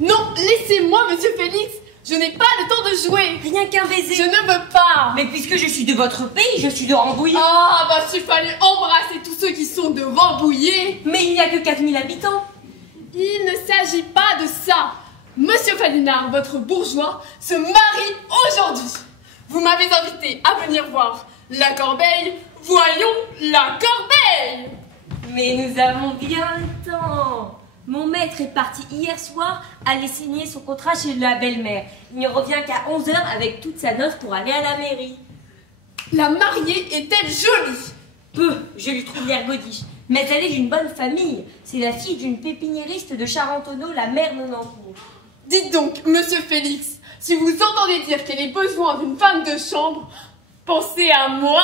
Non, laissez-moi, monsieur Félix. Je n'ai pas le temps de jouer. Rien qu'un baiser. Je ne veux pas. Mais puisque je suis de votre pays, je suis de Rambouillet. Ah, bah s'il fallait embrasser tous ceux qui sont de Rambouillet. Mais il n'y a que 4000 habitants. Il ne s'agit pas de ça. Monsieur Falinard, votre bourgeois, se marie aujourd'hui. Vous m'avez invité à venir voir la corbeille. Voyons la corbeille. Mais nous avons bien le temps. Mon maître est parti hier soir aller signer son contrat chez la belle-mère. Il ne revient qu'à 11 h avec toute sa noce pour aller à la mairie. La mariée est-elle jolie? Peu, je lui trouve l'air godiche. Mais elle est d'une bonne famille. C'est la fille d'une pépiniériste de Charentonneau, la mère Nonancourt. Dites donc, monsieur Félix, si vous entendez dire qu'elle ait besoin d'une femme de chambre, pensez à moi.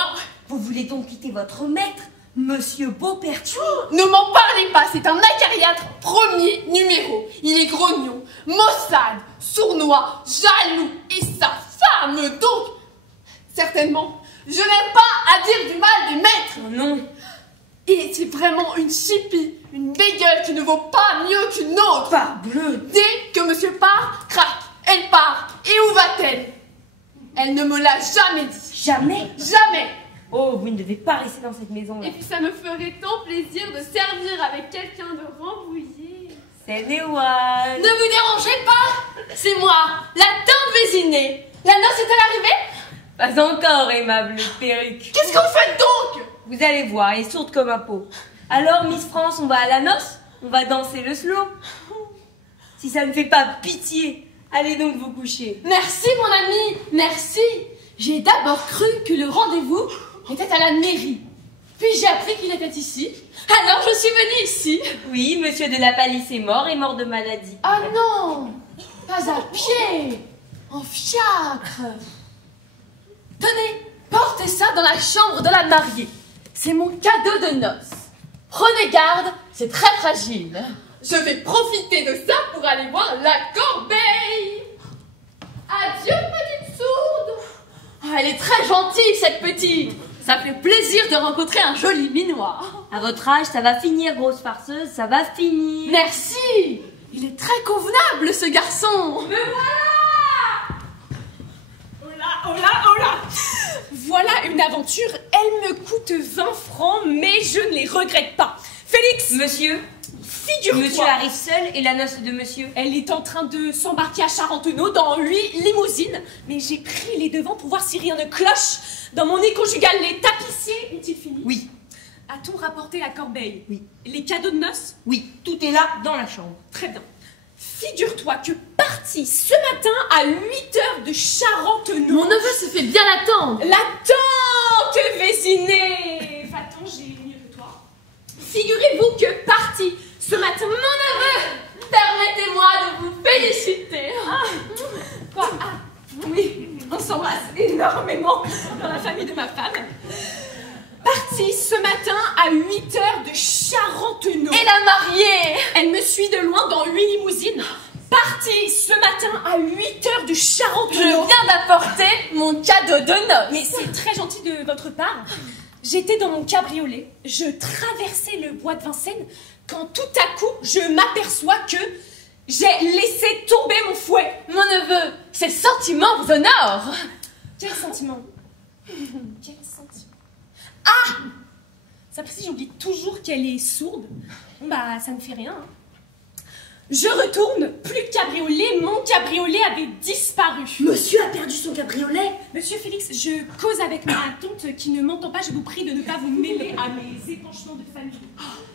Vous voulez donc quitter votre maître, monsieur Beaupertuis? Ne m'en parlez pas, c'est un acariâtre premier numéro. Il est grognon, maussade, sournois, jaloux, et sa femme donc. Certainement, je n'aime pas à dire du mal des maîtres. Oh non. Et c'est vraiment une chipie, une bégueule qui ne vaut pas mieux qu'une autre. Parbleu. Dès que monsieur part, crac, elle part. Et où va-t-elle? Elle ne me l'a jamais dit. Jamais? Jamais. Oh, vous ne devez pas rester dans cette maison-là. Et puis ça me ferait tant plaisir de servir avec quelqu'un de Rambouillet. C'est Néouane. Ne vous dérangez pas, c'est moi, la tante Vésinée. La noce est-elle arrivée? Pas encore, aimable perruque. Qu'est-ce que vous faites donc? Vous allez voir, elle est sourde comme un pot. Alors, Miss France, on va à la noce? On va danser le slow? Si ça ne fait pas pitié, allez donc vous coucher. Merci mon ami, merci. J'ai d'abord cru que le rendez-vous était à la mairie. Puis j'ai appris qu'il était ici. Alors je suis venue ici. Oui, monsieur de la Palisse est mort de maladie. Ah non, pas à pied, en fiacre. Tenez, portez ça dans la chambre de la mariée. C'est mon cadeau de noces. Prenez garde, c'est très fragile. Je vais profiter de ça pour aller voir la corbeille. Adieu, petite sourde. Ah, elle est très gentille, cette petite. Ça fait plaisir de rencontrer un joli minois. À votre âge, ça va finir, grosse farceuse, ça va finir. Merci. Il est très convenable, ce garçon. Me voilà. Oh là, oh là, oh là. Voilà une aventure, elle me coûte 20 francs, mais je ne les regrette pas. Félix, Monsieur, figure-toi. monsieur arrive seul et la noce de monsieur. Elle est en train de s'embarquer à Charentonneau dans 8 limousines, mais j'ai pris les devants pour voir si rien ne cloche. Dans mon nez conjugal, les tapissiers ont-ils fini? Oui. A-t-on rapporté la corbeille? Oui. Les cadeaux de noces? Oui, tout est là dans la chambre. Très bien. Figure-toi que parti ce matin à 8 h de Charentonneau. Mon neveu se fait bien l'attendre. La tante Vésinée. Va-t-on, j'ai mieux que toi. Figurez-vous que parti ce matin, mon neveu. Permettez-moi de vous féliciter. Quoi? Ah, oui, on s'embrasse énormément dans la famille de ma femme. Parti ce matin à 8 h de Charentonneau. Et la mariée? Elle me suit de loin dans 8 limousines. Parti ce matin à 8 h de Je Charentonneau. viens d'apporter mon cadeau de noces. Mais c'est très gentil de votre part. J'étais dans mon cabriolet, je traversais le bois de Vincennes, quand tout à coup, je m'aperçois que j'ai laissé tomber mon fouet. Mon neveu, ces sentiments vous honorent. Quel sentiment? Quel sentiment? Ah! Ça précise, j'oublie toujours qu'elle est sourde. Bon bah, ça ne fait rien. Hein. Je retourne, plus de cabriolet, mon cabriolet avait disparu. Monsieur a perdu son cabriolet. Monsieur Félix, je cause avec ma tante qui ne m'entend pas, je vous prie de ne pas vous mêler à mes épanchements de famille.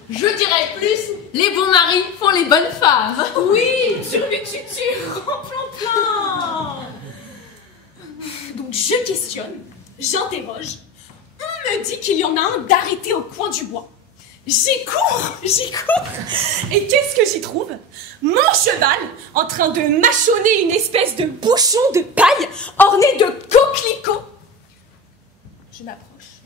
Je dirais plus, les bons maris font les bonnes femmes. Oui, turlututu, plan. Donc je questionne, j'interroge, on me dit qu'il y en a un d'arrêté au coin du bois. J'y cours, et qu'est-ce que j'y trouve? Mon cheval en train de mâchonner une espèce de bouchon de paille orné de coquelicots. Je m'approche.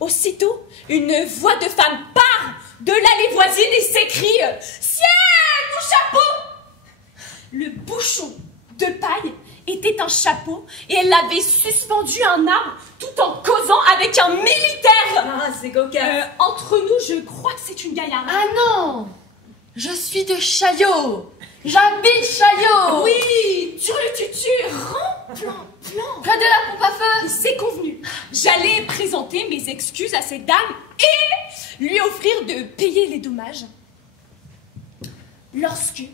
Aussitôt, une voix de femme part de l'allée voisine et s'écrie « Ciel, mon chapeau !» Le bouchon de paille était un chapeau et elle l'avait suspendu à un arbre tout en causant avec un militaire. Ah, c'est cocasse. Entre nous, je crois que c'est une gaillarde. Ah non, je suis de Chaillot. J'habite Chaillot. Oui, turlututu, plan. Près de la pompe à feu. C'est convenu. J'allais présenter mes excuses à cette dame et lui offrir de payer les dommages. Lorsque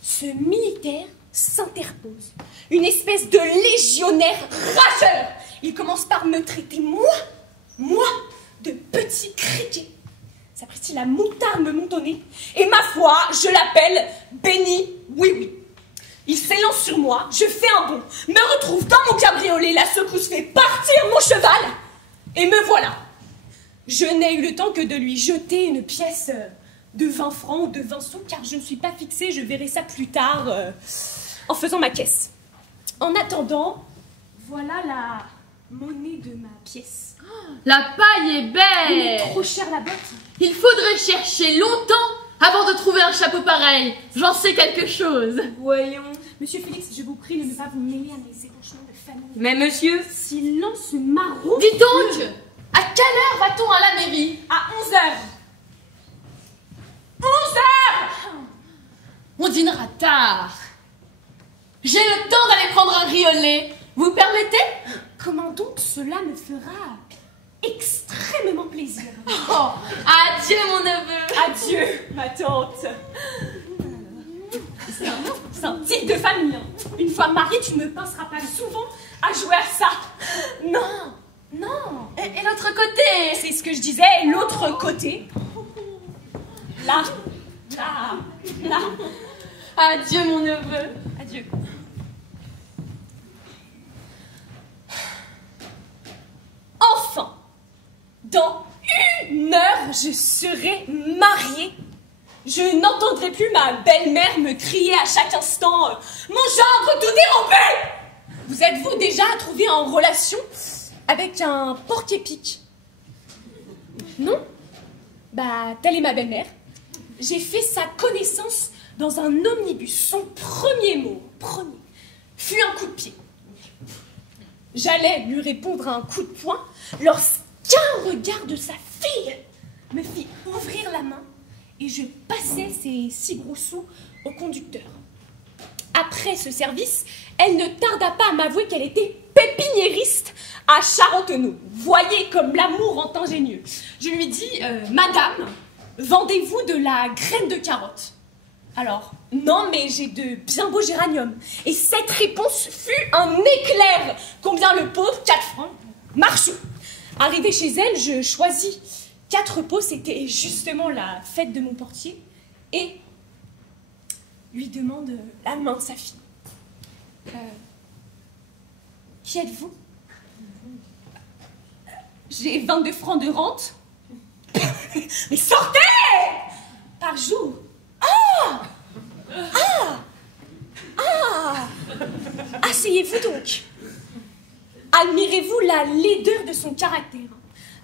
ce militaire s'interpose, une espèce de légionnaire rageur, il commence par me traiter, moi, de petit criquet. S'apprécie la moutarde me monte au nez, et ma foi, je l'appelle Béni oui. Il s'élance sur moi, je fais un bond, me retrouve dans mon cabriolet, la secousse fait partir mon cheval, et me voilà. Je n'ai eu le temps que de lui jeter une pièce de 20 francs ou de 20 sous, car je ne suis pas fixée, je verrai ça plus tard en faisant ma caisse. En attendant, voilà la monnaie de ma pièce. La paille est Il belle. est trop cher la botte. Il faudrait chercher longtemps avant de trouver un chapeau pareil. J'en sais quelque chose. Voyons. Monsieur Félix, je vous prie de ne pas vous mêler à mes épanchements de famille. Mais monsieur, Silence marron. Dis donc, à quelle heure va-t-on à la mairie? À 11h. 11h. On dînera tard. J'ai le temps d'aller prendre un riolet. Vous permettez? Comment donc cela me fera extrêmement plaisir. Oh, adieu mon neveu. Adieu, ma tante. C'est un type de famille. Hein. Une fois mariée, tu ne me pinceras pas souvent à jouer à ça. Non. Et l'autre côté? C'est ce que je disais, l'autre côté. Là. Adieu mon neveu. Adieu. Enfin, dans 1 heure, je serai mariée. Je n'entendrai plus ma belle-mère me crier à chaque instant « Mon gendre, tout dérobé !» Vous êtes-vous déjà trouvé en relation avec un porc-épic? Non? Bah, telle est ma belle-mère. J'ai fait sa connaissance dans un omnibus. Son premier mot, fut un coup de pied. J'allais lui répondre à un coup de poing lorsqu'un regard de sa fille me fit ouvrir la main et je passais ses 6 gros sous au conducteur. Après ce service, elle ne tarda pas à m'avouer qu'elle était pépiniériste à Charentenau. Voyez comme l'amour rend ingénieux. Je lui dis « Madame, vendez-vous de la graine de carotte ?» Alors, non, mais j'ai de bien beaux géraniums. Et cette réponse fut un éclair. Combien le pot? 4 francs. Marchons. Arrivé chez elle, je choisis 4 pots. C'était justement la fête de mon portier. Et lui demande la main de sa fille. Qui êtes-vous? J'ai 22 francs de rente. Mais sortez! Par jour. Asseyez-vous donc. Admirez-vous la laideur de son caractère.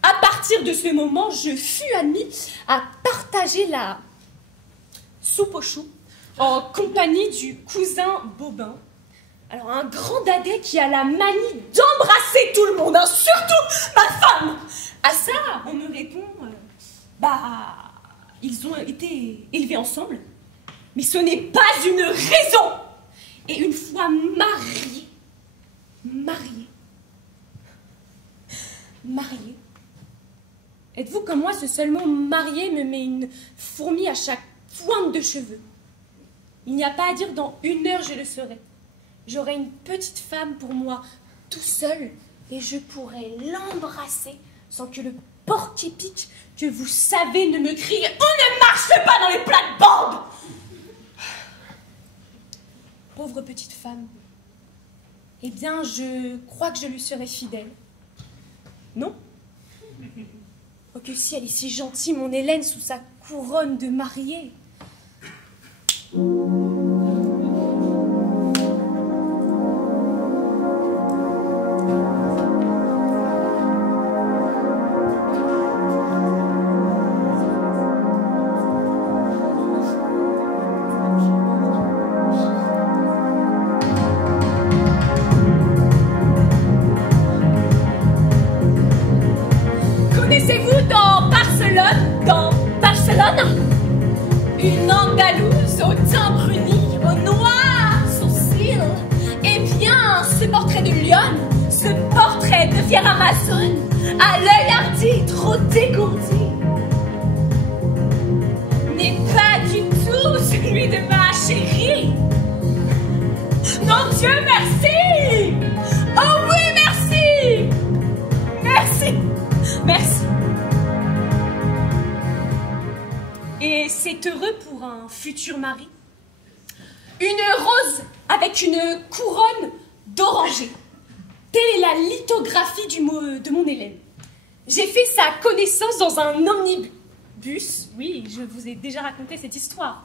À partir de ce moment, je fus admis à partager la soupe aux choux en compagnie du cousin Bobin. Alors, un grand dadais qui a la manie d'embrasser tout le monde, hein, surtout ma femme. À ça, on me répond, ils ont été élevés ensemble, mais ce n'est pas une raison. Et une fois mariés, êtes-vous comme moi, ce seul mot marié me met une fourmi à chaque pointe de cheveux. Il n'y a pas à dire, dans 1 heure je le serai. J'aurai une petite femme pour moi, tout seul, et je pourrai l'embrasser sans que le porc-épic que vous savez ne me crie « On ne marche pas dans les plates-bandes !» Pauvre petite femme. Eh bien, je crois que je lui serai fidèle. Non? Oh, que si elle est si gentille, mon Hélène, sous sa couronne de mariée. Connaissez-vous dans Barcelone, Une Andalouse au teint bruni, aux noirs sourcils. Eh bien, ce portrait de lionne, ce portrait de fière Amazone, à l'œil hardi, trop dégourdi, n'est pas du tout celui de ma chérie. Non, Dieu merci! Oh oui, merci! Merci! Merci! Et c'est heureux pour un futur mari. Une rose avec une couronne d'oranger. Telle est la lithographie de mon Hélène. J'ai fait sa connaissance dans un omnibus. Oui, je vous ai déjà raconté cette histoire.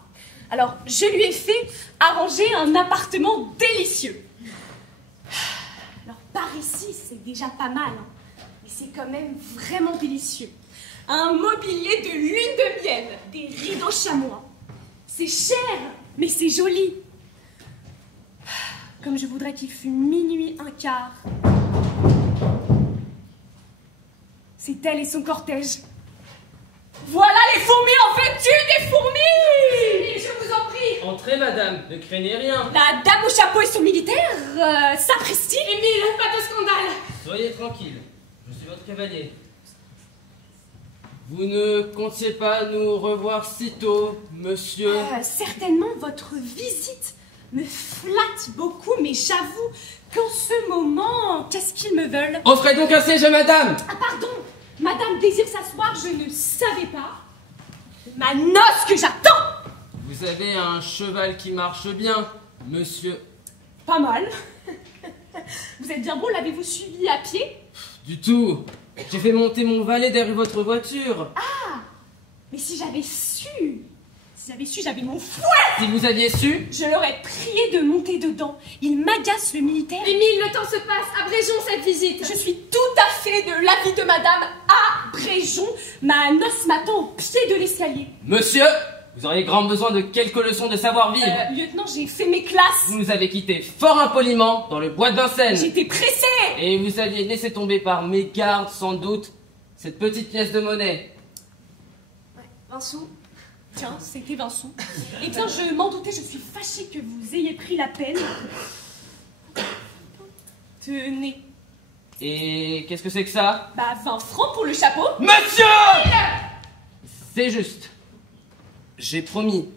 Alors, je lui ai fait arranger un appartement délicieux. Alors, par ici, c'est déjà pas mal, hein, mais c'est quand même vraiment délicieux. Un mobilier de lune de miel, des rideaux chamois. C'est cher, mais c'est joli. Comme je voudrais qu'il fût minuit un quart. C'est elle et son cortège. Voilà les fourmis en vêtu des fourmis! Je vous en prie. Entrez, madame, ne craignez rien. La dame au chapeau et son militaire, sapristi. Émile, pas de scandale. Soyez tranquille, je suis votre cavalier. Vous ne comptiez pas nous revoir si tôt, monsieur? Certainement, votre visite me flatte beaucoup, mais j'avoue qu'en ce moment, qu'est-ce qu'ils me veulent? Offrez donc un siège à madame! Ah, pardon, madame désire s'asseoir, je ne savais pas. Ma noce que j'attends! Vous avez un cheval qui marche bien, monsieur. Pas mal. Vous êtes bien bon, l'avez-vous suivi à pied? Du tout. J'ai fait monter mon valet derrière votre voiture. Ah! Mais si j'avais su, j'avais mon fouet! Si vous aviez su, Je l'aurais prié de monter dedans. Il m'agace, le militaire. Émile, le temps se passe, abrégeons cette visite. Je suis tout à fait de l'avis de madame. Abrégeons. Ma noce m'attend au pied de l'escalier. monsieur, vous auriez grand besoin de quelques leçons de savoir-vivre. Lieutenant, j'ai fait mes classes. Vous nous avez quittés fort impoliment dans le bois de Vincennes. J'étais pressée. Et vous aviez laissé tomber par mégarde, sans doute, cette petite pièce de monnaie. 20 sous. Tiens, c'était 20 sous. Eh bien, je m'en doutais, je suis fâchée que vous ayez pris la peine. Tenez. Et qu'est-ce que c'est que ça? Bah, 20 francs pour le chapeau. Monsieur! C'est juste. J'ai promis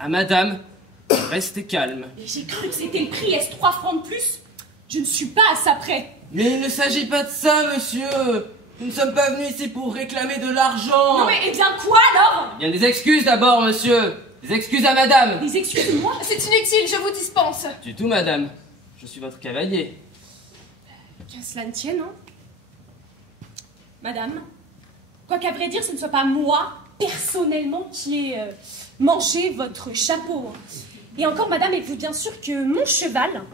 à madame de rester calme. Et j'ai cru que c'était le prix. Est-ce 3 francs de plus? Je ne suis pas à ça près. Mais il ne s'agit pas de ça, monsieur. Nous ne sommes pas venus ici pour réclamer de l'argent. Non mais, eh bien quoi alors? Bien des excuses d'abord, monsieur. Des excuses à madame. Des excuses, moi? C'est inutile, je vous dispense. Du tout, madame. Je suis votre cavalier. Qu'à cela ne tienne, hein. Madame, quoi qu'à vrai dire, ce ne soit pas moi, personnellement, qui ai mangé votre chapeau. Et encore, madame, êtes-vous bien sûre que mon cheval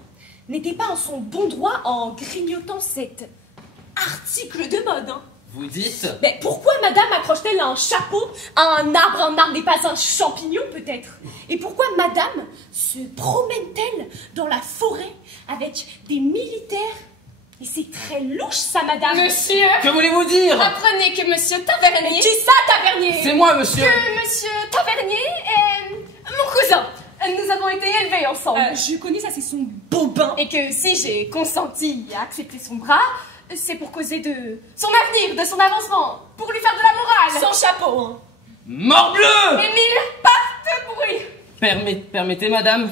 n'était pas en son bon droit en grignotant cet article de mode, hein? Vous dites? Mais pourquoi madame accroche-t-elle un chapeau à un arbre? Un arbre n'est pas un champignon, peut-être? Et pourquoi madame se promène-t-elle dans la forêt avec des militaires? Et c'est très louche, ça, madame. Monsieur, Que voulez-vous dire? apprenez que monsieur Tavernier... Qui ça, tavernier? C'est moi, monsieur. Que monsieur Tavernier est mon cousin. Nous avons été élevés ensemble. Je connais ça, c'est son bobin. Et que si j'ai consenti à accepter son bras, c'est pour causer de son avenir, de son avancement, pour lui faire de la morale. Sans chapeau, hein. Morbleu! Émile, pas de bruit. Permettez, madame.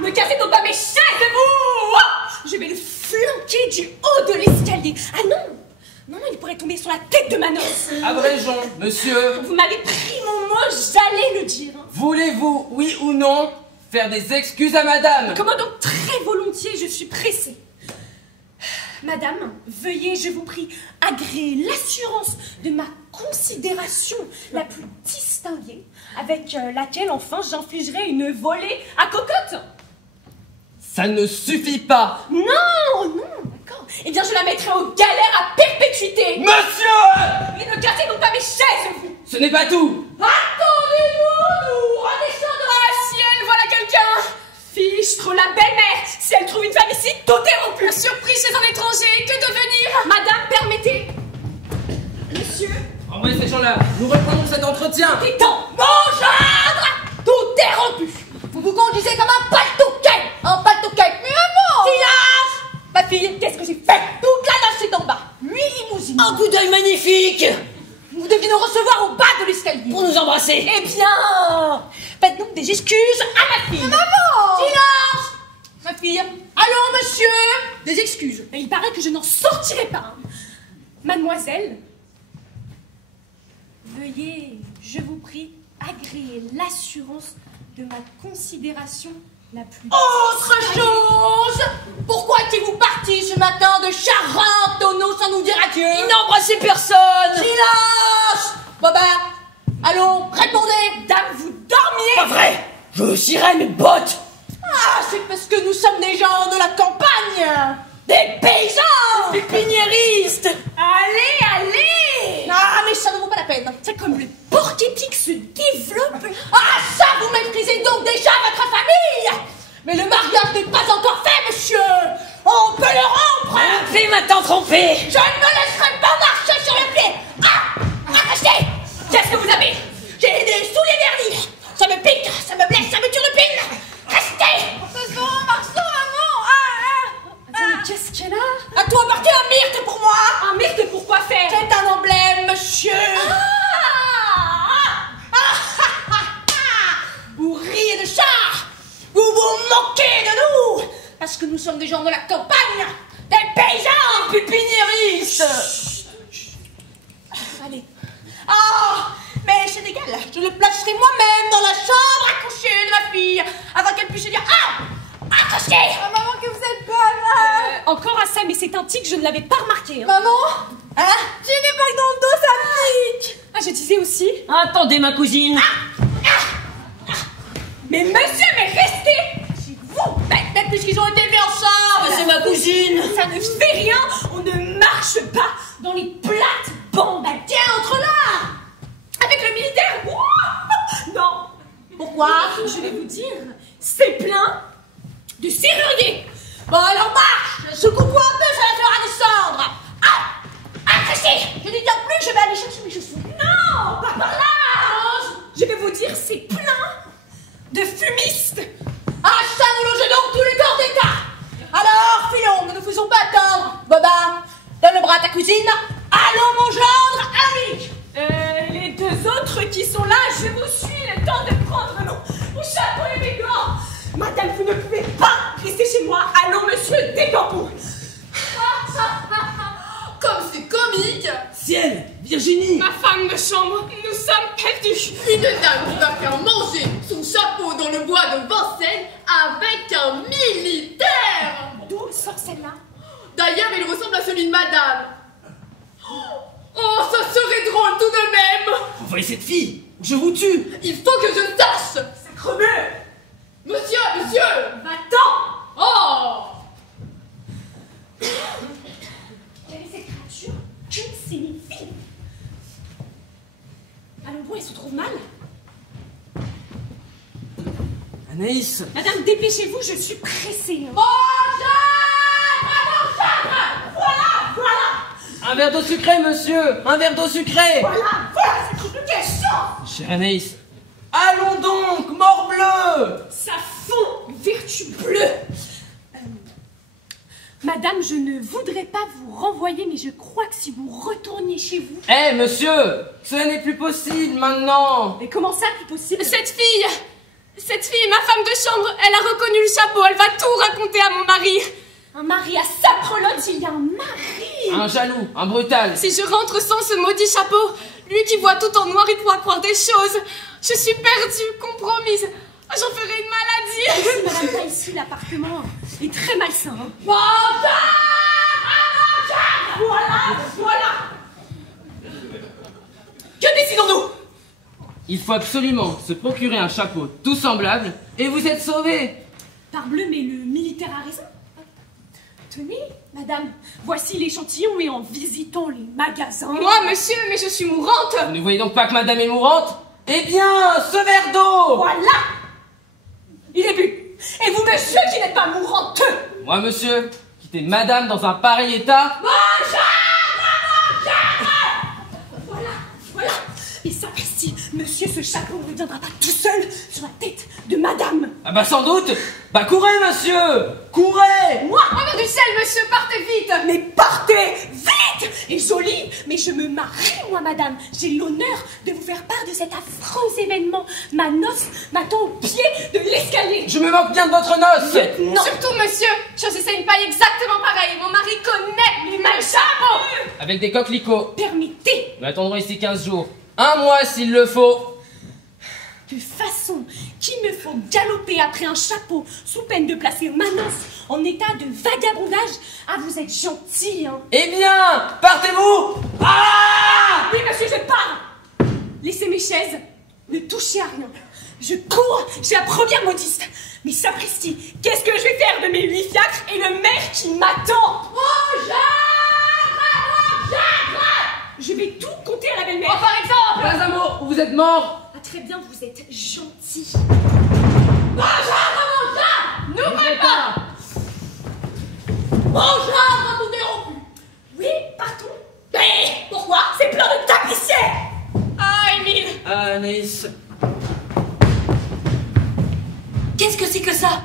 Ne cassez donc pas mes chaises, vous! Je vais le flanquer du haut de l'escalier. Ah non! Non, il pourrait tomber sur la tête de ma noce. Abrégeons, monsieur. Vous m'avez pris mon mot, j'allais le dire. Hein. Voulez-vous, oui ou non, faire des excuses à madame? Comment donc? Très volontiers, je suis pressée. Madame, veuillez, je vous prie, agréer l'assurance de ma considération la plus distinguée, avec laquelle, enfin, j'infligerai une volée à cocotte. Ça ne suffit pas. Non, non, d'accord. Eh bien, je la mettrai aux galères à perpétuité. Monsieur! Mais ne cassez donc pas mes chaises, vous. Ce n'est pas tout. Attendez-nous, nous redescendrons. Ah, ciel, voilà quelqu'un. Fichtre, la belle-mère. Si elle trouve une femme ici, tout est rompu. Surprise chez un étranger, que devenir? Madame, permettez. Monsieur, Envoyez ces gens-là, nous reprenons cet entretien. Titan, mon gendre, tout est rompu. Vous vous conduisez comme un paltouquet. Un paltouquet, mais avant. Silence. Ma fille, qu'est-ce que j'ai fait? Toute la noce est en bas. 8 limousines. Un coup d'œil magnifique Vous deviez nous recevoir au bas de l'escalier. pour nous embrasser. Eh bien, faites donc des excuses à ma fille. Maman. Silence. Ma fille. Allons, monsieur. Des excuses. Mais il paraît que je n'en sortirai pas. Mademoiselle, veuillez, je vous prie, agréer l'assurance de ma considération la plus... Autre chose. Pourquoi étiez-vous parti ce matin de Charentonneau sans nous dire adieu? Il n'a embrassé personne. Silence. Bon ben, allons, répondez. Dame, vous dormiez. Pas vrai. Je cirerai mes bottes. Ah, c'est parce que nous sommes des gens de la campagne. Des paysans. Pépiniéristes. Allez. Ah, mais ça ne vaut pas la peine. C'est comme le porc épic se développe. Ah, ça, vous méprisez donc déjà votre famille. Mais le mariage n'est pas encore fait, monsieur. On peut le rompre. Fais ma tante trompée. Je ne me laisserai pas marcher sur le pied. Ah, arrêtez. Qu'est-ce que vous avez? J'ai des souliers vernis. Ça me pique, ça me blesse, ça me turlupine. Restez. Marceau, maman. Mais qu'est-ce qu'elle a? À toi appartient un myrte pour moi. Un myrte pour quoi faire? C'est un emblème, monsieur. Vous riez de ça. Vous vous moquez de nous. Parce que nous sommes des gens de la campagne. Des paysans. Des pépiniéristes. Allez. Ah, mais c'est égal. Je le placerai moi-même dans la chambre à coucher de ma fille. Avant qu'elle puisse dire ah, accroché. Ah, maman, que vous êtes bonne. Encore à ça, mais c'est un tic, je ne l'avais pas remarqué. Maman. Hein? J'ai des bagues dans le dos, ça me pique. Ah, je disais aussi. Attendez ma cousine. Mais monsieur, mais restez chez vous. Peut-être puisqu'ils ont été élevés ensemble. C'est ma cousine. Ça ne fait rien. On ne marche pas dans les plates bombes. Bah, tiens, entre là. Avec le militaire. Ouah. Non. Pourquoi? Je vais vous dire, c'est plein de serruriers. Bon, alors marche. Secoue-toi un peu, ça la fera descendre. Ah, accroché. Je ne tiens plus, je vais aller chercher mes chaussures. Non, pas par là. Je vais vous dire, c'est plein de fumistes. Ah, ça, nous logeons donc tous les corps d'État. Alors, filons, ne nous faisons pas attendre. Boba, donne le bras à ta cousine. Allons, mon gendre, ami. Les deux autres qui sont là, je vous suis le temps de prendre mon chapeau et mes gants. Madame, vous ne pouvez pas rester chez moi. Allons, monsieur, décampons. Comme c'est comique. Ciel, Virginie. Ma femme de chambre, nous sommes perdus. Une dame qui va faire manger son chapeau dans le bois de Vincennes avec un militaire. D'où sort celle-là? D'ailleurs, il ressemble à celui de madame. Oh, ça serait drôle tout de même. Envoyez cette fille, ou je vous tue. Il faut que je sache. C'est crevé. Monsieur, monsieur. Va-t'en. Oh. Quelle est cette créature? Que signifie? Allons voir, elle se trouve mal. Anaïs. Madame, dépêchez-vous, je suis pressée. Mon gendre. Voilà. Un verre d'eau sucrée, monsieur. Un verre d'eau sucrée. Voilà, c'est une question. Chère Anaïs. Allons donc, morbleu. Ça fond, vertu bleue. Madame, je ne voudrais pas vous renvoyer, mais je crois que si vous retourniez chez vous... Eh, monsieur, cela n'est plus possible maintenant. Mais comment ça, plus possible? Cette fille, ma femme de chambre, elle a reconnu le chapeau, elle va tout raconter à mon mari. Un mari à saprelotte, il y a un mari. Un jaloux, un brutal. Si je rentre sans ce maudit chapeau, lui qui voit tout en noir, il pourra croire des choses. Je suis perdue, compromise. J'en ferai une maladie. Madame, pas ici, l'appartement est très malsain. Hein. Voilà. Que décidons-nous? Il faut absolument se procurer un chapeau tout semblable et vous êtes sauvés. Parbleu, mais le militaire a raison. Tenez, madame, voici l'échantillon et en visitant les magasins... Moi, monsieur, mais je suis mourante. Vous ne voyez donc pas que madame est mourante? Eh bien, ce verre d'eau. Voilà. Il est bu. Et vous, monsieur, qui n'êtes pas mouranteux. Moi, monsieur, quitter madame dans un pareil état... Mon gendre. Voilà. Et sapristi, monsieur, ce chapeau ne viendra pas tout seul sur la tête de madame. Ah bah sans doute. Bah courez, monsieur. Courez. Moi, au nom du ciel, monsieur, partez vite. Mais partez vite. Et joli, mais je me marie, moi, madame. J'ai l'honneur de vous faire part de cet affreux événement. Ma noce m'attend au pied de l'escalier. Je me moque bien de votre noce. Non. Surtout, monsieur, choisissez une paille exactement pareille. Mon mari connaît les mêmes chapeaux. Avec des coquelicots. Permettez. Nous attendrons ici 15 jours. Un mois s'il le faut. De façon qu'il me faut galoper après un chapeau sous peine de placer ma noce en état de vagabondage. Ah, vous êtes gentil, hein. Eh bien, partez-vous. Ah! Oui, monsieur, je pars. Laissez mes chaises, ne touchez à rien. Je cours, j'ai la première modiste. Mais sapristi, qu'est-ce que je vais faire de mes 8 fiacres et le maire qui m'attend? Oh, je vais tout compter à la belle-mère. Oh, par exemple! Pas un mot, vous êtes mort. Ah, très bien, vous êtes gentil. N'ouvrez pas! Bonjour, tout dérompus. Oui, partons. Mais pourquoi? C'est plein de tapissiers. Ah, Émile. Anaïs. Qu'est-ce que c'est que ça?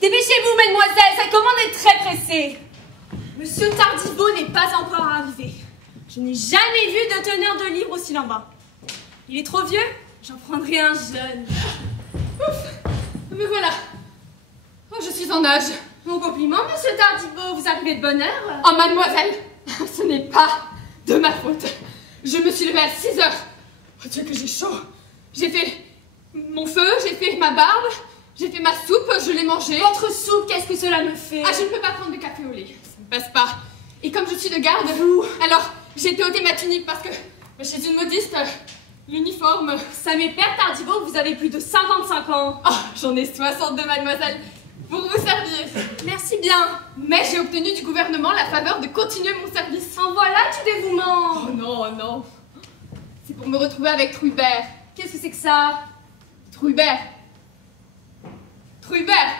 Dépêchez-vous, mademoiselle, cette commande est très pressée. Monsieur Tardiveau n'est pas encore arrivé. Je n'ai jamais vu de teneur de livre aussi lambin. Il est trop vieux? J'en prendrai un jeune. Me voilà. Oh, je suis en âge. Mon compliment, monsieur Tardiveau, vous arrivez de bonne heure? Oh, mademoiselle, ce n'est pas de ma faute. Je me suis levée à 6 heures. Oh Dieu, que j'ai chaud. J'ai fait mon feu, j'ai fait ma barbe, j'ai fait ma soupe, je l'ai mangée. Votre soupe, qu'est-ce que cela me fait? Ah, je ne peux pas prendre de café au lait. Ça ne passe pas. Et comme je suis de garde, vous, alors j'ai été ôter ma tunique parce que chez une modiste, l'uniforme. Ça m'épère, Tardiveau, vous avez plus de 55 ans. Oh, j'en ai 62, mademoiselle, pour vous servir. Merci bien. Mais j'ai obtenu du gouvernement la faveur de continuer mon service. En voilà du dévouement. Oh non, oh non. C'est pour me retrouver avec Truibert. Qu'est-ce que c'est que ça? Truibert. Truibert.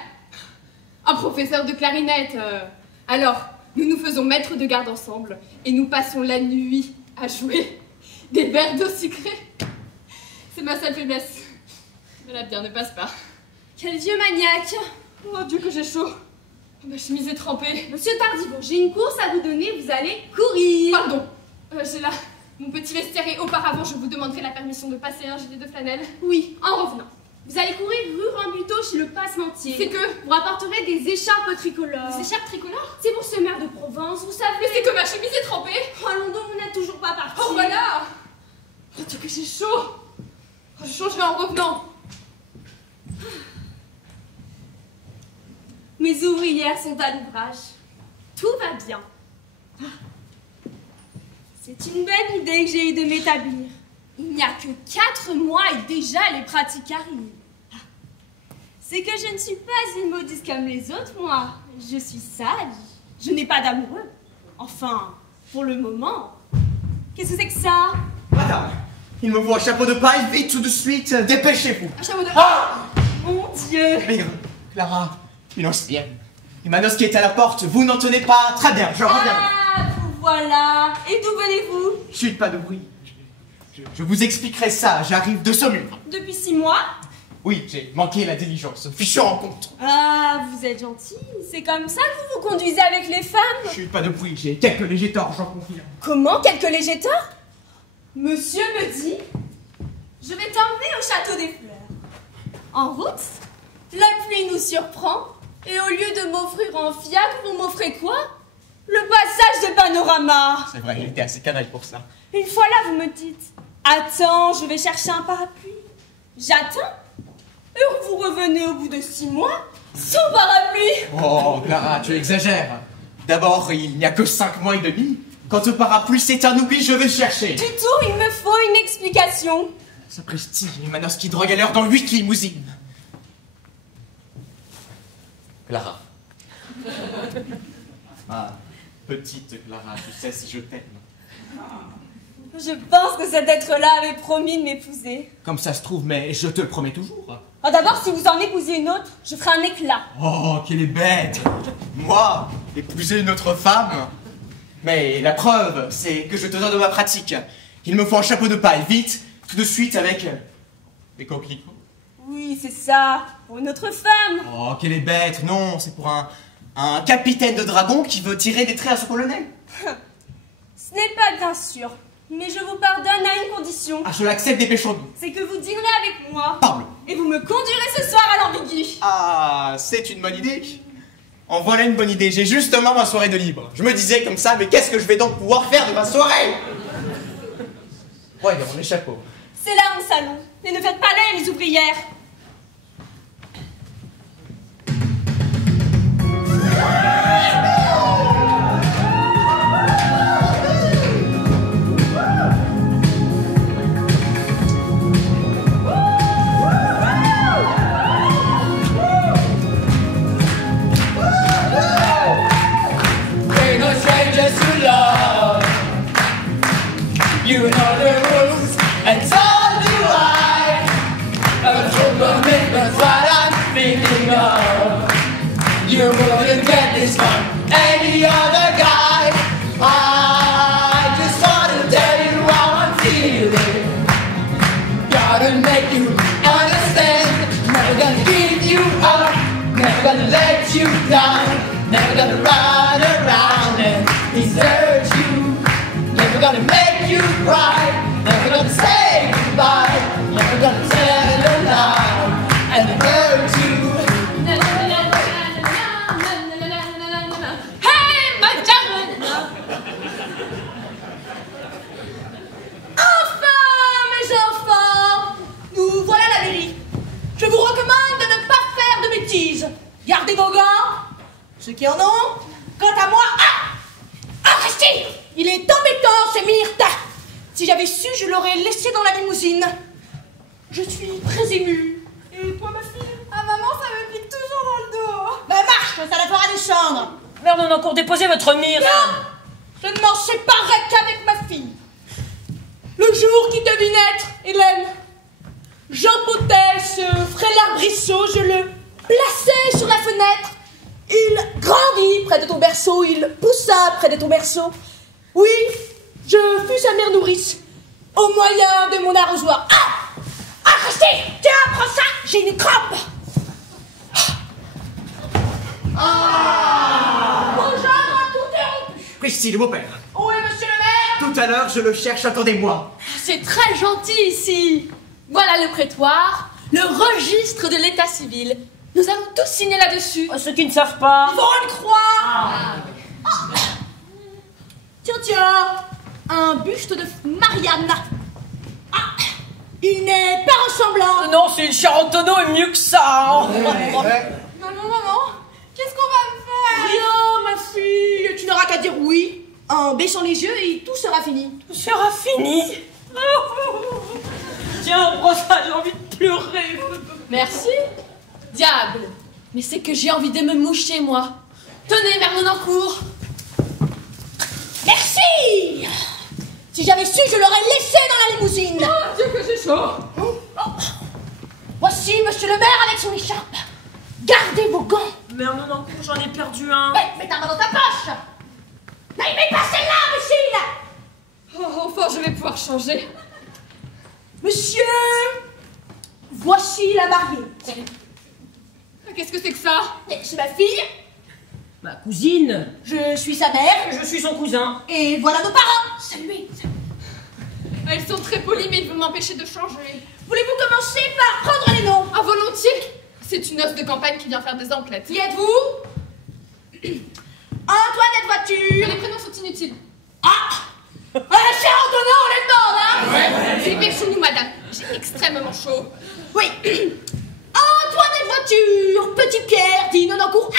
Un professeur de clarinette. Alors, nous nous faisons maître de garde ensemble et nous passons la nuit à jouer des verres d'eau sucrée. C'est ma seule faiblesse. Mais la bière ne passe pas. Quel vieux maniaque. Oh Dieu, que j'ai chaud. Ma chemise est trempée. Monsieur Tardiveau, j'ai une course à vous donner, vous allez courir. Pardon. J'ai là mon petit vestiaire et auparavant je vous demanderai la permission de passer un gilet de flanelle. Oui, en revenant. Vous allez courir rue Rambuteau chez le passementier. C'est que vous rapporterez des écharpes tricolores. Des écharpes tricolores? C'est pour ce maire de Provence, vous savez. Mais c'est que ma chemise est trempée. Oh London, vous n'êtes toujours pas parti. Oh voilà. Oh Dieu, que j'ai chaud. Oh, je changerai en revenant. Mes ouvrières sont à l'ouvrage. Tout va bien. C'est une bonne idée que j'ai eue de m'établir. Il n'y a que 4 mois et déjà les pratiques arrivent. C'est que je ne suis pas une modiste comme les autres, moi. Je suis sage. Je n'ai pas d'amoureux. Enfin, pour le moment. Qu'est-ce que c'est que ça? Madame, il me faut un chapeau de paille, vite tout de suite, dépêchez-vous. Un chapeau de... Ah! Mon Dieu. Mais, Clara, une ancienne. Et ma noce qui est à la porte, vous n'en tenez pas? Très bien, je reviens. Ah, vous voilà. Et d'où venez-vous? Chut, pas de bruit. Je vous expliquerai ça, j'arrive de Saumur. Depuis 6 mois? Oui, j'ai manqué la diligence. Fichue rencontre. Ah, vous êtes gentil. C'est comme ça que vous vous conduisez avec les femmes? Je suis pas de bruit, j'ai quelques légers torts, j'en confirme. Comment, quelques légers torts? Monsieur me dit, je vais t'emmener au château des fleurs. En route, la pluie nous surprend, et au lieu de m'offrir un fiacre, vous m'offrez quoi? Le passage de panorama. C'est vrai, j'étais assez canaille pour ça. Une fois là, vous me dites, attends, je vais chercher un parapluie. J'attends, et vous revenez au bout de 6 mois, sans parapluie. Oh, Clara, tu exagères. D'abord, il n'y a que 5 mois et demi. Quant au parapluie, c'est un oubli, je vais chercher. Du tout, il me faut une explication. Sapristi, Manos qui drogue à l'heure dans 8 limousines. Clara. Ah, petite Clara, tu sais si je t'aime. Je pense que cet être-là avait promis de m'épouser. Comme ça se trouve, mais je te le promets toujours. Ah, d'abord, si vous en épousez une autre, je ferai un éclat. Oh, qu'elle est bête. Moi, épouser une autre femme. Mais la preuve, c'est que je te donne de ma pratique. Il me faut un chapeau de paille, vite, tout de suite avec des coquelicots. Oui, c'est ça, pour une autre femme. Oh, qu'elle est bête. Non, c'est pour un capitaine de dragon qui veut tirer des traits à son colonel. Ce n'est pas bien sûr, mais je vous pardonne à une condition. Ah, je l'accepte, dépêchons-nous. C'est que vous dînerez avec moi. Parle. Et vous me conduirez ce soir à l'Ambigu. Ah, c'est une bonne idée. En voilà une bonne idée. J'ai justement ma soirée de libre. Je me disais comme ça, mais qu'est-ce que je vais donc pouvoir faire de ma soirée? Voyons, mes chapeaux. C'est là mon salon. Et ne faites pas l'air, les ouvrières. You know the rules, and so do I. A true commitment's what I'm thinking of. You wouldn't get this from any other guy. I just wanna tell you how I'm feeling. Gotta make you understand. Never gonna give you up. Never gonna let you down. Never gonna run around and desert you. Never gonna make you cry. Never gonna say goodbye. Never gonna tell a lie and hurt you. Hey, madame! Enfin, mes enfants, nous voilà la mairie. Je vous recommande de ne pas faire de bêtises. Gardez vos gants, ceux qui en ont. Quant à moi, restez! Il est embêtant, ce Myrthe. Si j'avais su, je l'aurais laissé dans la limousine. Je suis très émue. Et toi, ma fille? Ah, maman, ça me pique toujours dans le dos. Ben marche, ça la fera descendre. Merde, on a encore déposé votre mire. Non, je ne m'en séparerai qu'avec ma fille. Le jour qui devait naître, Hélène, Jean Potet, ce frêlard Brissot, je le plaçai sur la fenêtre. Il grandit près de ton berceau, il poussa près de ton berceau. Oui, je fus sa mère nourrice, au moyen de mon arrosoir. Restez! Tiens, prends ça, j'ai une crampe. Bonjour, tout est rompu. Pristi, le beau-père. Où est monsieur le maire? Tout à l'heure, je le cherche, attendez-moi. C'est très gentil ici. Voilà le prétoire, le registre de l'état civil. Nous allons tous signer là-dessus. Ceux qui ne savent pas. Ils vont le croire. Tiens, un buste de Marianne. Il n'est pas ressemblant. Non, c'est une Charentonneau et mieux que ça. Hein. Maman, qu'est-ce qu'on va me faire? Rien, ma fille. Tu n'auras qu'à dire oui, en baissant les yeux et tout sera fini. Tout sera fini. Tiens, prends ça, j'ai envie de pleurer. Merci. Diable. Mais c'est que j'ai envie de me moucher, moi. Tenez, Mère Monencourt. Merci. Si j'avais su, je l'aurais laissé dans la limousine. Oh, Dieu que c'est chaud. Voici monsieur le maire avec son écharpe. Gardez vos gants. Mère Monencourt, j'en ai perdu un. Mets ta main dans ta poche. Mais pas celle-là, imbécile. Oh, enfin, je vais pouvoir changer. Monsieur, Voici la mariée. Qu'est-ce que c'est que ça? C'est ma fille, Ma cousine. je suis sa mère, Je suis son cousin. et voilà nos parents. Saluez. Elles sont très polies, mais ils vont m'empêcher de changer. Voulez-vous commencer par prendre les noms? Ah, volontiers. C'est une os de campagne qui vient faire des emplettes. Qui êtes-vous? Antoinette Voiture. Les prénoms sont inutiles. Cher Antonin, on les demande, hein? Vivez chez nous, madame. J'ai extrêmement chaud. Oui. Antoinette Voiture, Petit Pierre, dit Nonancourt.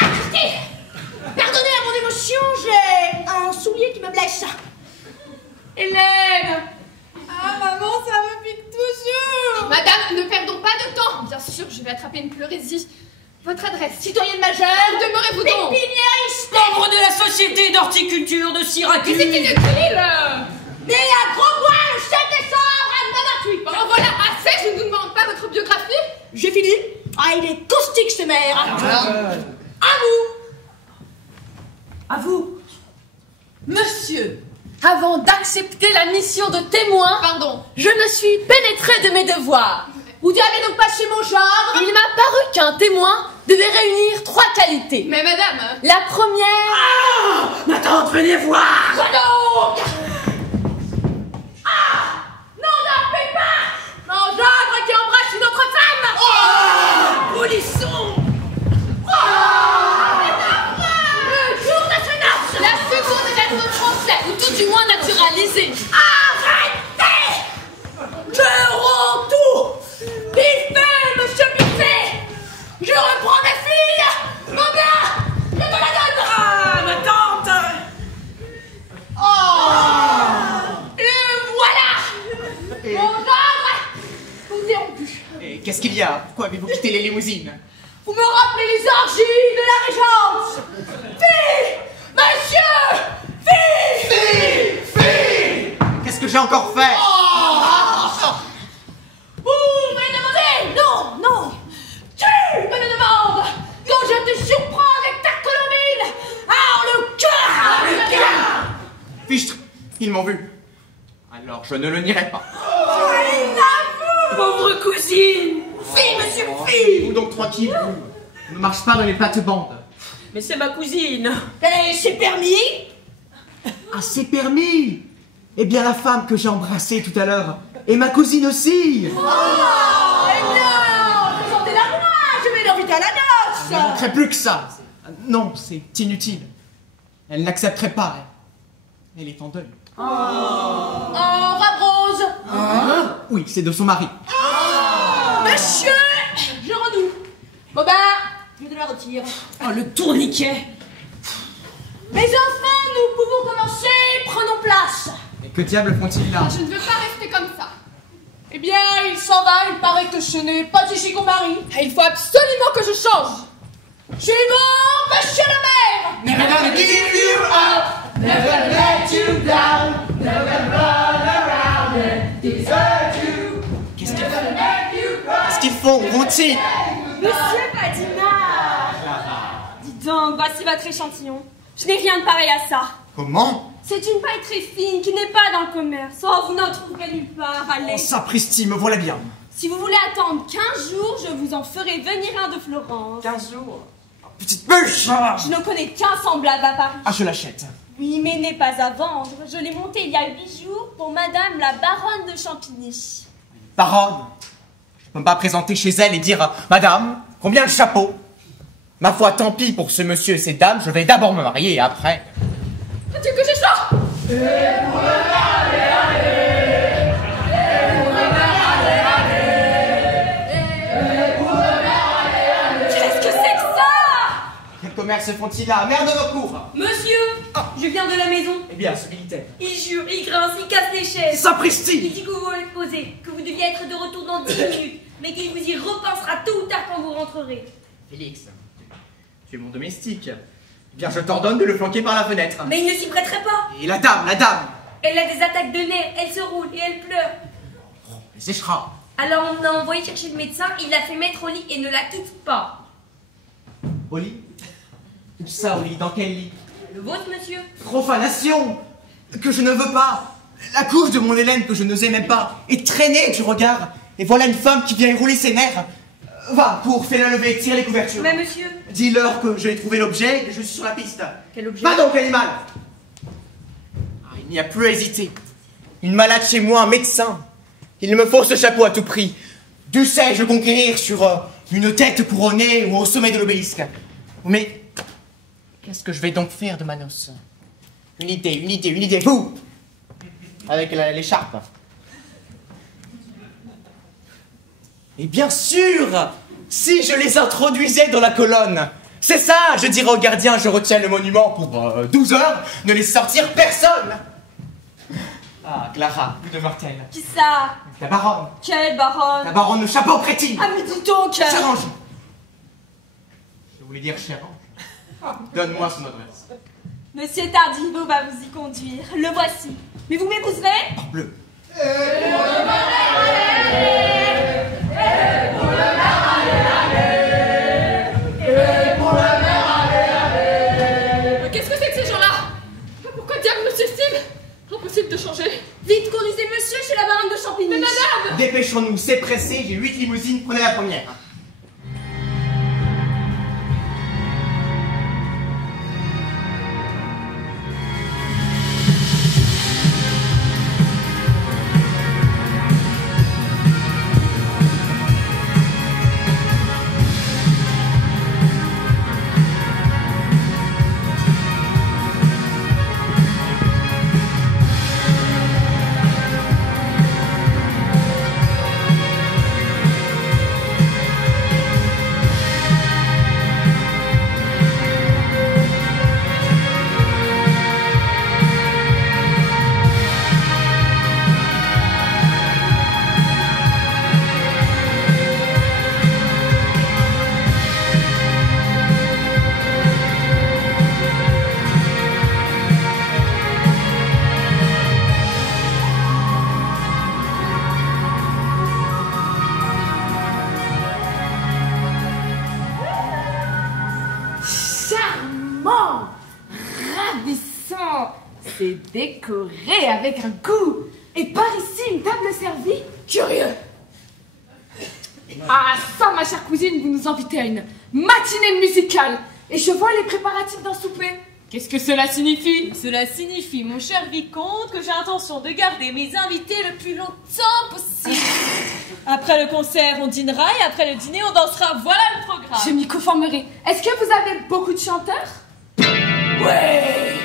Arrêtez! Pardonnez à mon émotion, j'ai un soulier qui me blesse. Hélène! Ah, maman, ça me pique toujours. Madame, ne perdons pas de temps. Bien sûr, je vais attraper une pleurésie. Votre adresse? Citoyenne majeure, Demeurez-vous donc. pépiniériste, Membre de la Société d'horticulture de Mais Syracuse. c'est inutile! né à Grosbois le 7 décembre à 9h08. Bon, voilà, assez, je ne vous demande pas votre biographie. J'ai fini. Ah, il est caustique, ce maire. À vous. À vous. Monsieur, avant d'accepter la mission de témoin, Pardon. je me suis pénétrée de mes devoirs. Vous n'avez donc pas chez mon gendre? Il m'a paru qu'un témoin devait réunir 3 qualités. Mais madame, La première... Ma tante, venez voir. Quoi donc? Non, n'en fais pas. Mon gendre qui embrasse une autre femme. Polisson. Le jour de ce noces. La seconde est d'être français, ou tout du moins naturalisé. Arrêtez. Je rends tout. Biffet, monsieur Biffet. Je reprends ma fille. Mon gars, je te la donne. Ah, ma tante. Et voilà. Mon gendre, vous interrompu. Et qu'est-ce qu'il y a? Pourquoi avez-vous quitté les limousines? Vous me rappelez les orgies de la Régence. Fille, monsieur, fille. Qu'est-ce que j'ai encore fait? Vous me demandez? Non, non. Tu me le demandes quand je te surprends avec ta colombine. Ah, le cœur. Fichtre, ils m'ont vu. Alors je ne le nierai pas. Pauvre cousine. Fille, monsieur, fille. Vous donc tranquille, vous. On ne marche pas dans les plates-bandes. Mais c'est ma cousine. Et c'est permis? Ah, c'est permis. Eh bien, la femme que j'ai embrassée tout à l'heure et ma cousine aussi. Oh, non, présentez-la-moi. Je vais l'inviter à la Il ne noce. manquerait plus que ça. Non, c'est inutile. Elle n'accepterait pas. Elle est en deuil. Oh, Rabrose. Oui, c'est de son mari. Monsieur, je renoue. Bon ben, je te la retire. Oh, le tourniquet. Mes enfants, nous pouvons commencer. Prenons place. Et que diable font-ils là? je ne veux pas rester comme ça. Eh bien, il s'en va. Il paraît que ce n'est pas ici qu'on marie. Et il faut absolument que je change. J'ai bon, monsieur le maire. Never gonna give you up, never let you down, never run around and desert you. Qu'est-ce qu'ils font? Vont-ils? Monsieur Padina. Dis donc, voici votre échantillon. Je n'ai rien de pareil à ça. Comment? C'est une paille très fine qui n'est pas dans le commerce. Oh, vous n'en trouverez nulle part. Allez. Oh, sapristi, me voilà bien. Si vous voulez attendre 15 jours, je vous en ferai venir un de Florence. 15 jours. Petite bûche! Je ne connais qu'un semblable à Paris. Ah, je l'achète. Oui, mais n'est pas à vendre. Je l'ai monté il y a 8 jours pour Madame la Baronne de Champigny. Baronne, je peux pas présenter chez elle et dire Madame, combien de chapeaux? Ma foi, tant pis pour ce monsieur et ces dames, je vais d'abord me marier et après. Dieu que j'ai chaud! Qu'est-ce que c'est que ça? Quel commerce font-ils là? Merde de nos cours! Monsieur, je viens de la maison. Eh bien, ce militaire. Il jure, il grince, il casse les chaises. Il Sapristi! dit que vous voulez poser, que vous deviez être de retour dans 10 minutes, mais qu'il vous y repensera tôt ou tard quand vous rentrerez. Félix, tu es mon domestique. Eh bien, je t'ordonne de le flanquer par la fenêtre. Mais il ne s'y prêterait pas. Et la dame, la dame! Elle a des attaques de nerfs, elle se roule et elle pleure. Elle séchera. Alors on a envoyé chercher le médecin, il l'a fait mettre au lit et ne la quitte pas. Au lit? Où ça, au lit? Dans quel lit? Le vôtre, monsieur? Profanation! Que je ne veux pas! La couche de mon Hélène que je n'osais même pas, et traîner du regard, Et voilà une femme qui vient y rouler ses nerfs. Va, cours, fais-la lever, tire les couvertures. Mais monsieur... Dis-leur que j'ai trouvé l'objet et que je suis sur la piste. Quel objet? Va donc, animal! Ah, il n'y a plus à hésiter. Une malade chez moi, un médecin. Il me faut ce chapeau à tout prix. Dussé-je le conquérir sur une tête couronnée ou au sommet de l'obélisque? Mais qu'est-ce que je vais donc faire de ma noce? Une idée, vous! Avec l'écharpe. Et bien sûr, si je les introduisais dans la colonne, c'est ça, je dirais aux gardiens, je retiens le monument pour 12 heures, ne laisse sortir personne. Ah, Clara, où demeure-t-elle? Qui ça? La baronne. Quelle baronne? La baronne, le chapeau crétine. Ah mais dis donc! Cher-Ange. Je voulais dire Cher-Ange. Donne-moi son adresse. Monsieur Tardiveau va vous y conduire. Le voici. Mais vous m'épouserez? Bleu. Qu'est-ce que c'est que ces gens-là? Pourquoi diable me suivent-ils? Impossible de changer. Vite, conduisez monsieur chez la baronne de Champigny. Mais madame! Dépêchons-nous, c'est pressé, j'ai 8 limousines, prenez la première. Charmant, ravissant, c'est décoré avec un goût. Et par ici, une table servie. Curieux. Ah ça, ma chère cousine, vous nous invitez à une matinée musicale. Et je vois les préparatifs d'un souper. Qu'est-ce que cela signifie? Cela signifie, mon cher vicomte, que j'ai intention de garder mes invités le plus longtemps possible. Après le concert, on dînera et après le dîner, on dansera. Voilà le programme. Je m'y conformerai. Est-ce que vous avez beaucoup de chanteurs? Ouais.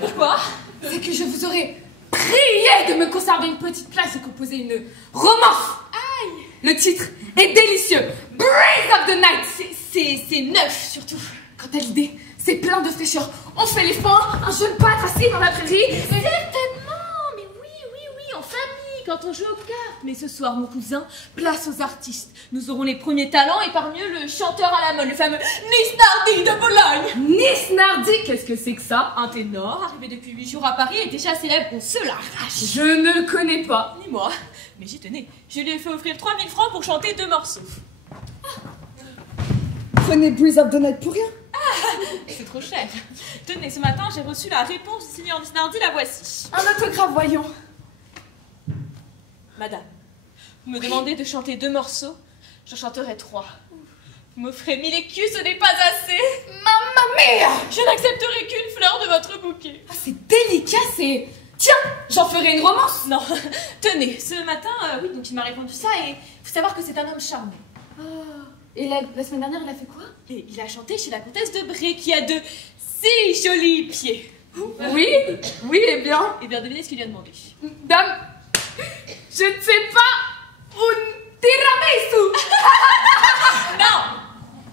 Pourquoi? C'est que je vous aurais prié de me conserver une petite place et composer une romance. Aïe. Le titre est délicieux. Breeze of the Night. C'est neuf, surtout. Quant à l'idée, c'est plein de fraîcheur. On fait les fins, un jeune pâtre assis dans la prairie. Certainement, mais oui, en famille, quand on joue aux cartes. Mais ce soir, mon cousin, place aux artistes. Nous aurons les premiers talents et parmi eux, le chanteur à la mode, le fameux Nisnardi de Bologne. Nisnardi, qu'est-ce que c'est que ça? Un ténor, arrivé depuis 8 jours à Paris, est déjà célèbre, on se l'arrache. Je ne le connais pas. Ni moi, mais j'y tenais. Je lui ai fait offrir 3000 francs pour chanter 2 morceaux. Prenez Breeze of the Night pour rien. C'est trop cher. Tenez, ce matin, j'ai reçu la réponse du seigneur Nisnardi, la voici. Un autographe, voyons. Madame, vous me demandez de chanter 2 morceaux, j'en chanterai 3. Vous m'offrez 1000 écus, ce n'est pas assez. Mamma mia! Je n'accepterai qu'une fleur de votre bouquet. Ah, c'est délicat, c'est... Tiens, j'en ferai une romance. Non, tenez, ce matin, oui, donc il m'a répondu ça et il faut savoir que c'est un homme charmant. Ah, et la semaine dernière, il a fait quoi? Et il a chanté chez la comtesse de Bré qui a de si jolis pieds. Oui, eh bien. Et bien, devinez ce qu'il lui a demandé. Dame, je ne sais pas, un tiramisu. Non,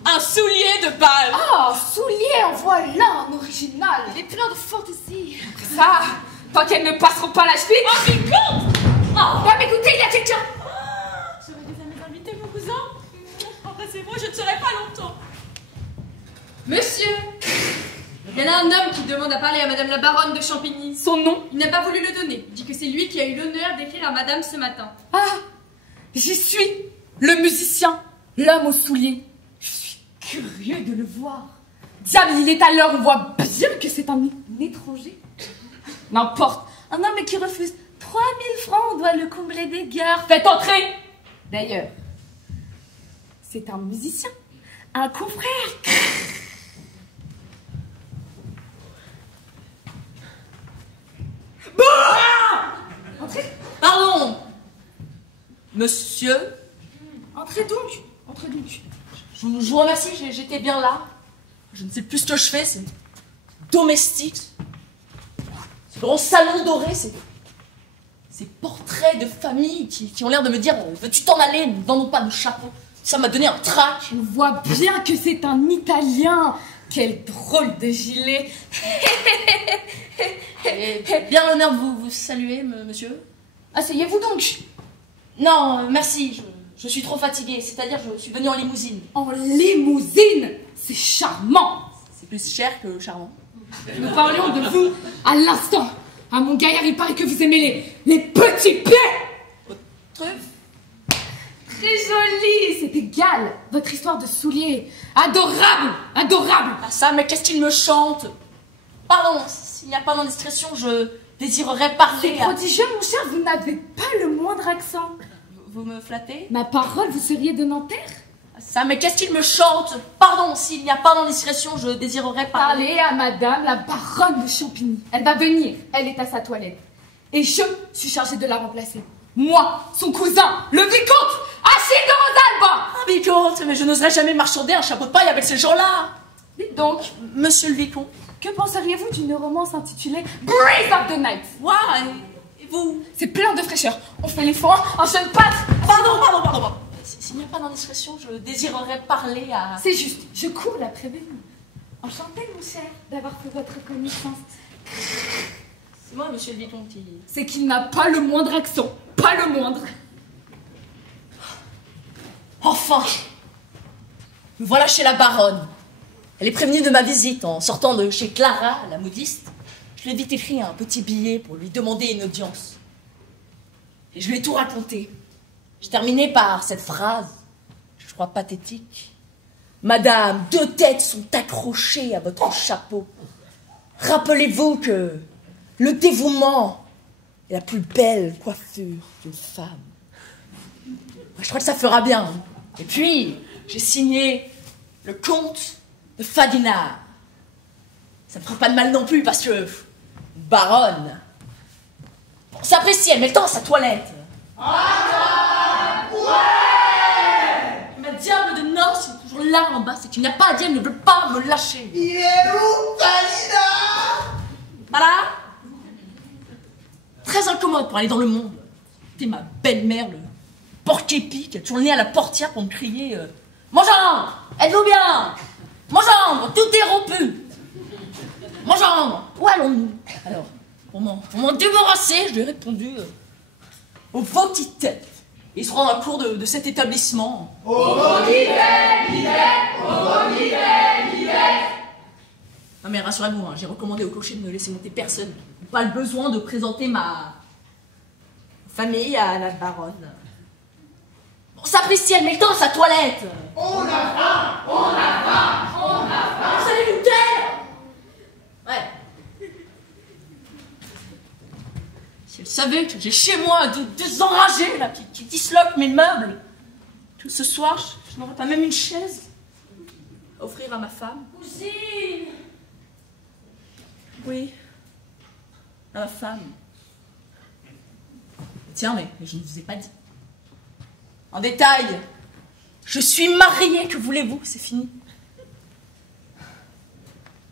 un soulier de balle. Ah, soulier, en voilà un original. Il est plein de fantaisie. Ça, tant qu'elles ne passeront pas la cheville. Oh, mais compte. Oh, dame, écoutez, il y a quelqu'un. J'aurais dû mes invités, mon cousin. Embrassez-moi, je ne serai pas longtemps. Monsieur, il y en a un homme qui demande à parler à madame la baronne de Champigny. Son nom? Il n'a pas voulu le donner. Il dit que c'est lui qui a eu l'honneur d'écrire à madame ce matin. Ah, j'y suis, le musicien, l'homme aux souliers. Je suis curieux de le voir. Diable, il est à l'heure, on voit bien que c'est un étranger. N'importe, un homme qui refuse 3000 francs, on doit le combler d'égards. Faites entrer. D'ailleurs, c'est un musicien, un confrère. Entrez. Pardon. Monsieur. Entrez donc. Entrez donc. Je vous remercie, j'étais bien là. Je ne sais plus ce que je fais, c'est domestique. Ce grand salon doré, ces portraits de famille qui ont l'air de me dire « Veux-tu t'en aller? Nous ne vendons pas de chapeau. » Ça m'a donné un trac. On voit bien que c'est un Italien. Quel drôle de gilet. Bien l'honneur de vous saluer, monsieur. Asseyez-vous donc. Non, merci, je suis trop fatiguée. C'est-à-dire, je suis venue en limousine. En limousine? C'est charmant. C'est plus cher que charmant. Nous parlions de vous à l'instant. À mon gaillard, il paraît que vous aimez les petits pieds. Truffe. Très joli, c'est égal. Votre histoire de souliers. Adorable, adorable. Ah ça, mais qu'est-ce qu'il me chante? Pardon, s'il n'y a pas d'indiscrétion, je désirerais parler C'est prodigieux, mon cher, vous n'avez pas le moindre accent. Vous me flattez? Ma parole, vous seriez de Nanterre? Ça, mais qu'est-ce qu'il me chante? Pardon, s'il n'y a pas d'indiscrétion, je désirerais parler. Parlez à madame la baronne de Champigny. Elle va venir, elle est à sa toilette. Et je suis chargée de la remplacer. Moi, son cousin, le vicomte, Achille de Rosalba. Ah, vicomte, mais je n'oserais jamais marchander un chapeau de paille avec ces gens-là. Dites donc, Monsieur le vicomte. que penseriez-vous d'une romance intitulée Breeze of the Night? Et vous? C'est plein de fraîcheur. On fait les foins en jeune pâte. Pardon. S'il n'y a pas d'indiscrétion, je désirerais parler à... C'est juste, je cours la prévenue. Enchantée, mon cher, d'avoir fait votre connaissance. C'est moi, monsieur le vicomte, qui... C'est qu'il n'a pas le moindre accent. Pas le moindre. Enfin! Me voilà chez la baronne. Elle est prévenue de ma visite en sortant de chez Clara, la modiste. Je lui ai vite écrit un petit billet pour lui demander une audience. Et je lui ai tout raconté. J'ai terminé par cette phrase, je crois pathétique. Madame, 2 têtes sont accrochées à votre chapeau. Rappelez-vous que le dévouement est la plus belle coiffure d'une femme. Je crois que ça fera bien. Et puis, j'ai signé le comte de Fadinard. Ça me fera pas de mal non plus parce que... baronne. Bon, ça apprécie, elle met le temps à sa toilette. Ma diable de noce est toujours là en bas. C'est qu'il n'y a pas à dire, elle ne veut pas me lâcher. Il est où, Fadinard? Voilà. Très incommode pour aller dans le monde. C'était ma belle-mère, le porc-épi, qui a toujours le nez à la portière pour me crier Mon gendre, êtes-vous bien? Mon gendre, tout est rompu. Mon gendre, où allons-nous? Alors, pour m'en débarrasser, je lui ai répondu aux vos petites têtes. Il se rend un cours de cet établissement. Non mais rassurez-vous, hein, j'ai recommandé au cocher de ne laisser monter personne. Pas le besoin de présenter ma famille à la baronne. Bon, sapristi, elle met le temps à sa toilette. On a faim. Vous allez nous taire. Ouais. Si elle savait que j'ai chez moi deux enragés là, qui disloquent mes meubles, tout ce soir, je n'aurais pas même une chaise à offrir à ma femme. Cousine! Oui, à ma femme. Tiens, mais je ne vous ai pas dit. En détail, je suis mariée, que voulez-vous, c'est fini.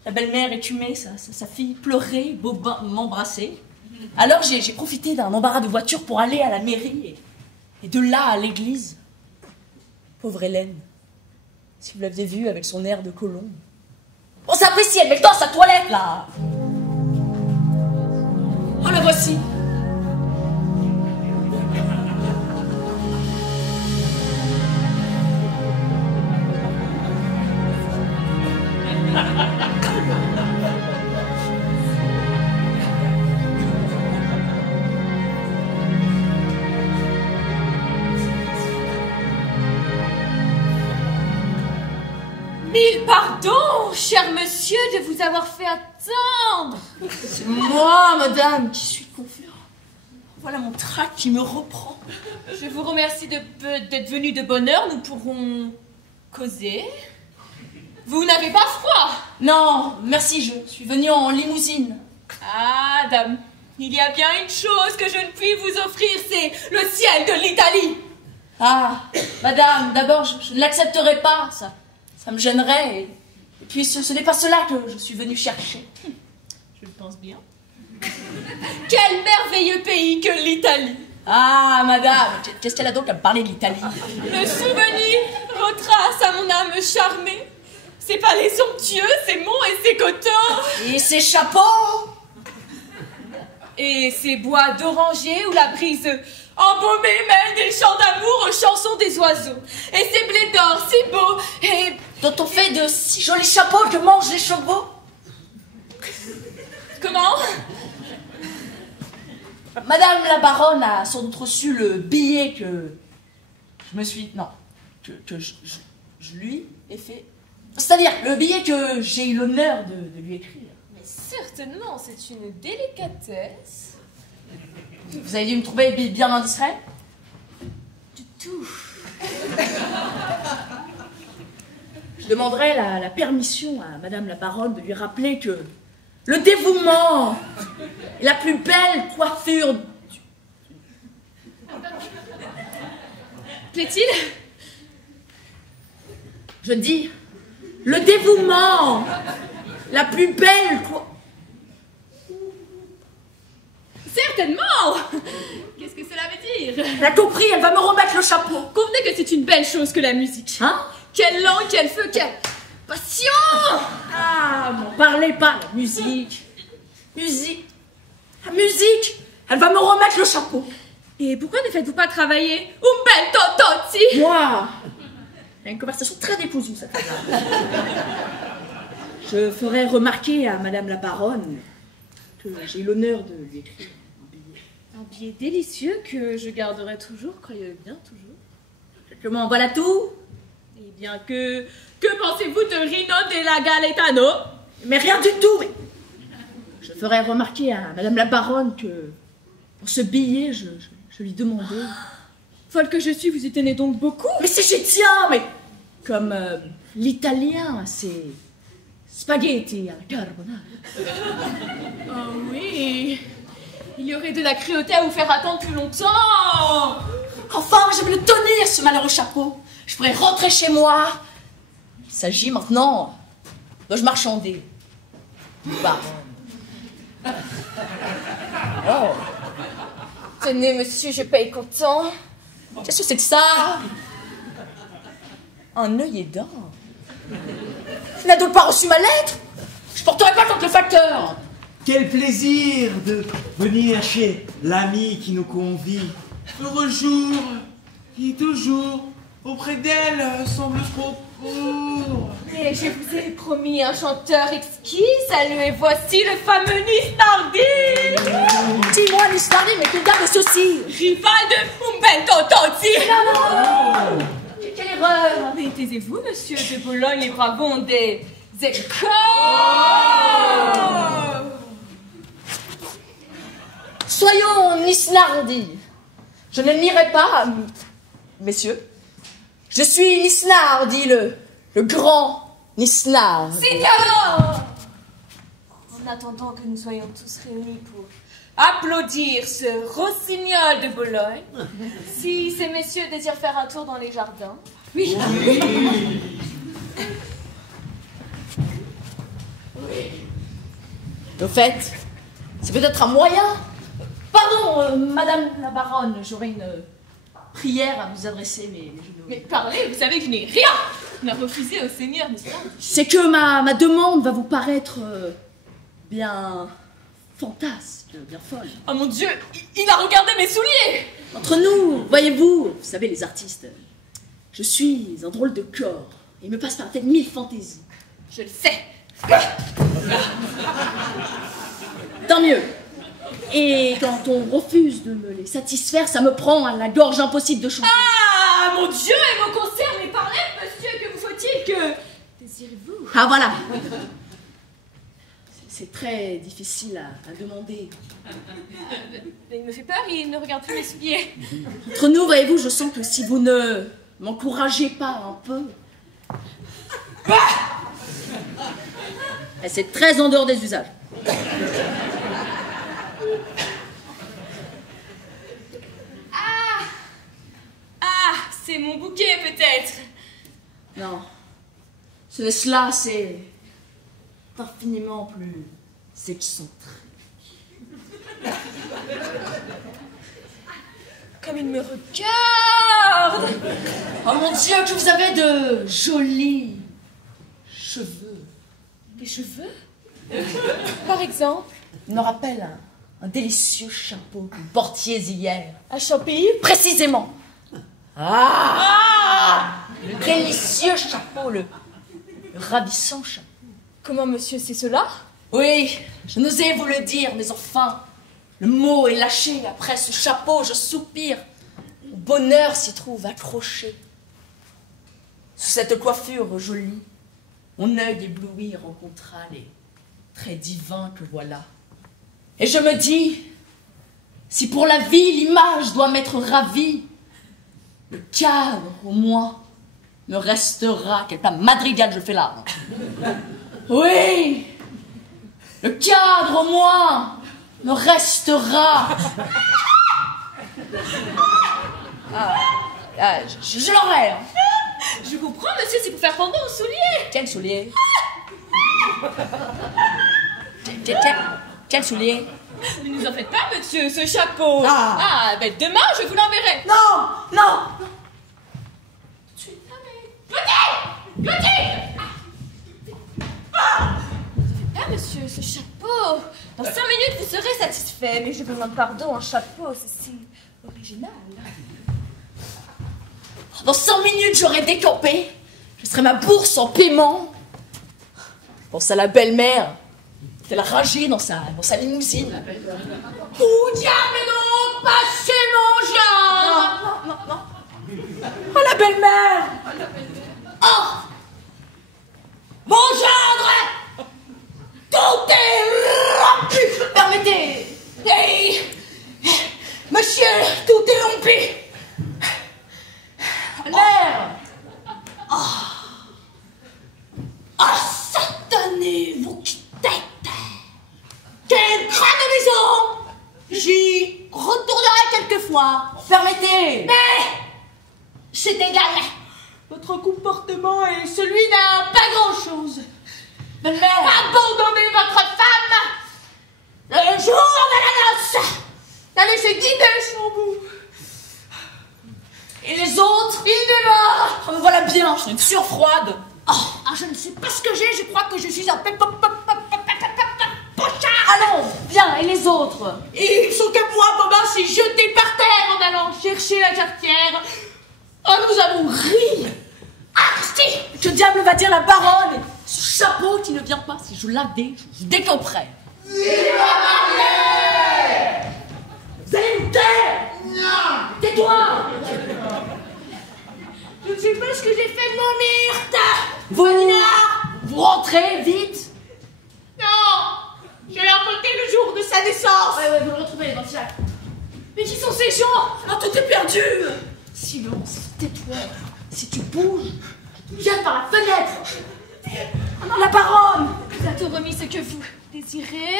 La belle-mère écumée, sa fille pleurait, Bobin m'embrassait. Alors j'ai profité d'un embarras de voiture pour aller à la mairie et de là à l'église. Pauvre Hélène, si vous l'aviez vue avec son air de colombe. On s'apprécie, elle met le temps à sa toilette là. Oh, la voici. Mille pardons, cher monsieur, de vous avoir fait attendre. C'est moi, madame, qui suis confus. Voilà mon trac qui me reprend. Je vous remercie d'être venu de bonne heure. Nous pourrons causer. Vous n'avez pas froid? Non, merci, je suis venue en limousine. Ah, dame, il y a bien une chose que je ne puis vous offrir, c'est le ciel de l'Italie. Ah, madame, d'abord, je ne l'accepterai pas, ça me gênerait. Et puis, ce n'est pas cela que je suis venue chercher. Je le pense bien. Quel merveilleux pays que l'Italie! Ah, madame, qu'est-ce qu'elle a donc à me parler de l'Italie? Le souvenir retrace à mon âme charmée ses palais somptueux, ses monts et ses coteaux. Et ses chapeaux. Et ces bois d'orangers où la brise embaumée mêle des chants d'amour aux chansons des oiseaux. Et ces blés d'or si beaux et dont on fait de si jolis chapeaux que mangent les chevaux. Comment? Madame la baronne a sans doute reçu le billet que je me suis... Non, que je lui ai fait... C'est-à-dire le billet que j'ai eu l'honneur de lui écrire. Mais certainement, c'est une délicatesse. Vous avez dû me trouver bien indiscret? Du tout. Je demanderai la permission à madame la baronne de lui rappeler que le dévouement est la plus belle coiffure du... Plaît-il? Je dis, le dévouement, la plus belle Certainement. Qu'est-ce que cela veut dire? Elle a compris, elle va me remettre le chapeau. Convenez que c'est une belle chose que la musique. Hein? Quelle langue, quel feu, quelle passion! Ah, m'en parlez pas, la musique. Musique. La musique, elle va me remettre le chapeau. Et pourquoi ne faites-vous pas travailler Umberto Tozzi? Moi, il y a une conversation très décousue, cette femme-là. Je ferai remarquer à madame la baronne que j'ai l'honneur de lui écrire un billet. Un billet délicieux que je garderai toujours, croyez-le bien, toujours. Comment, voilà tout? Eh bien que pensez-vous de Rino della Galetano? Mais rien du tout. Mais... Je ferai remarquer à madame la baronne que pour ce billet, je lui demandais... Folle que je suis, vous y tenez donc beaucoup? Mais si j'y tiens, mais comme l'italien, c'est spaghetti à la carbonara. Oh oui, il y aurait de la cruauté à vous faire attendre plus longtemps. Enfin, je vais le tenir, ce malheureux chapeau. Je pourrais rentrer chez moi. Il s'agit maintenant de marchander. Baronne. Oh. Tenez, monsieur, je paye comptant. Qu'est-ce que c'est que ça? Un œillet d'or. Tu n'as donc pas reçu ma lettre? Je porterai pas contre le facteur. Quel plaisir de venir chez l'ami qui nous convie. Heureux jour qui toujours auprès d'elle semble trop court. Mais je vous ai promis un chanteur exquis. Saluez, voici le fameux Nisnardi. Dis-moi, Nisnardi, mais que garde ceci? Rival de Umberto Tozzi. Non. Quelle erreur. Mais taisez-vous, monsieur de Bologne, les bravons des écoles. Soyons Nisnardi. Je ne nierai pas, messieurs. Je suis Nisnardi, le grand Nisnard. Signor! En attendant que nous soyons tous réunis pour applaudir ce rossignol de Bologne, si ces messieurs désirent faire un tour dans les jardins. Oui. Au fait, c'est peut-être un moyen. Pardon, madame la baronne, j'aurais une prière à vous adresser, mais parlez, vous savez que je n'ai rien à refuser au Seigneur, n'est-ce pas? C'est que ma demande va vous paraître bien fantasque, bien folle. Oh mon Dieu, il a regardé mes souliers! Entre nous, voyez-vous, vous savez les artistes, je suis un drôle de corps. Il me passe par la tête 1000 fantaisies. Je le sais. Tant mieux. Et quand on refuse de me les satisfaire, ça me prend à la gorge impossible de chanter. Ah, mon Dieu, et me concerne, mais parlez, monsieur, que vous faut-il que... Désirez-vous? Ah, voilà. C'est très difficile à demander. Il me fait peur, il ne regarde plus mes souliers. Entre nous, voyez-vous, je sens que si vous ne m'encouragez pas un peu... C'est très en dehors des usages. C'est mon bouquet, peut-être. Non. Ce n'est cela, c'est infiniment plus excentrique. Comme il me regarde. Oh mon Dieu, que vous avez de jolis cheveux. Des cheveux? Par exemple? Il me rappelle un délicieux chapeau que vous portiez hier. À Champilly? Précisément. Le délicieux chapeau, le ravissant chapeau. Comment monsieur sait cela? Oui, je n'osais vous le dire, mais enfin, le mot est lâché. Après ce chapeau, je soupire. Mon bonheur s'y trouve accroché. Sous cette coiffure jolie, mon œil ébloui rencontra les traits divins que voilà. Et je me dis, si pour la vie l'image doit m'être ravie, le cadre, au moins, me restera. Quel pas madrigal je fais là. Oui, le cadre, au moins, me restera. Je l'aurai. Hein. Je vous prends, monsieur, c'est pour faire pendant aux souliers. Quel soulier? Quel soulier? Ne nous en faites pas, monsieur, ce chapeau. Ben demain, je vous l'enverrai. Non. Clotilde! Ah, monsieur, ce chapeau. Dans 5 minutes, vous serez satisfait. Mais je vous demande pardon, un chapeau, c'est si original. Dans 5 minutes, j'aurai décampé. Je serai ma bourse en paiement. Je pense à la belle-mère. Elle a ragé dans sa limousine. Où diable donc passez mon genre? Non. Oh, la belle-mère. Oh! Mon gendre! Tout est rompu! Permettez. Hey! Monsieur, tout est rompu! Mère. Satané, vous qui tête! Quelle crâne de maison! J'y retournerai quelquefois. Permettez. Mais c'est égal. Votre comportement est celui d'un pas grand-chose. Belle-mère. Abandonnez votre femme le jour de la noce. La laissez guider son bout. Et les autres? Il démarre. Oh, me voilà bien, je suis une surfroide. Je ne sais pas ce que j'ai, je crois que je suis un pochard. Allons, bien, et les autres? Ils sont comme moi, Bobin s'est jeté par terre en allant chercher la jarretière. Oh, nous avons ri. Si. Que diable va dire la baronne? Ce chapeau qui ne vient pas, si je l'avais, je décamperais. Vive la mariée! Vous allez vous taire. Non! Tais-toi. Je ne sais pas ce que j'ai fait de mon myrte. Vous rentrez, vite. Non, je l'ai emporté le jour de sa naissance. Ouais, vous le retrouvez dans le sac. Mais qui sont ces gens? Tout est perdu. Silence, tais-toi. Si tu bouges, je te jette par la fenêtre. La baronne. Vous a tout remis ce que vous désirez?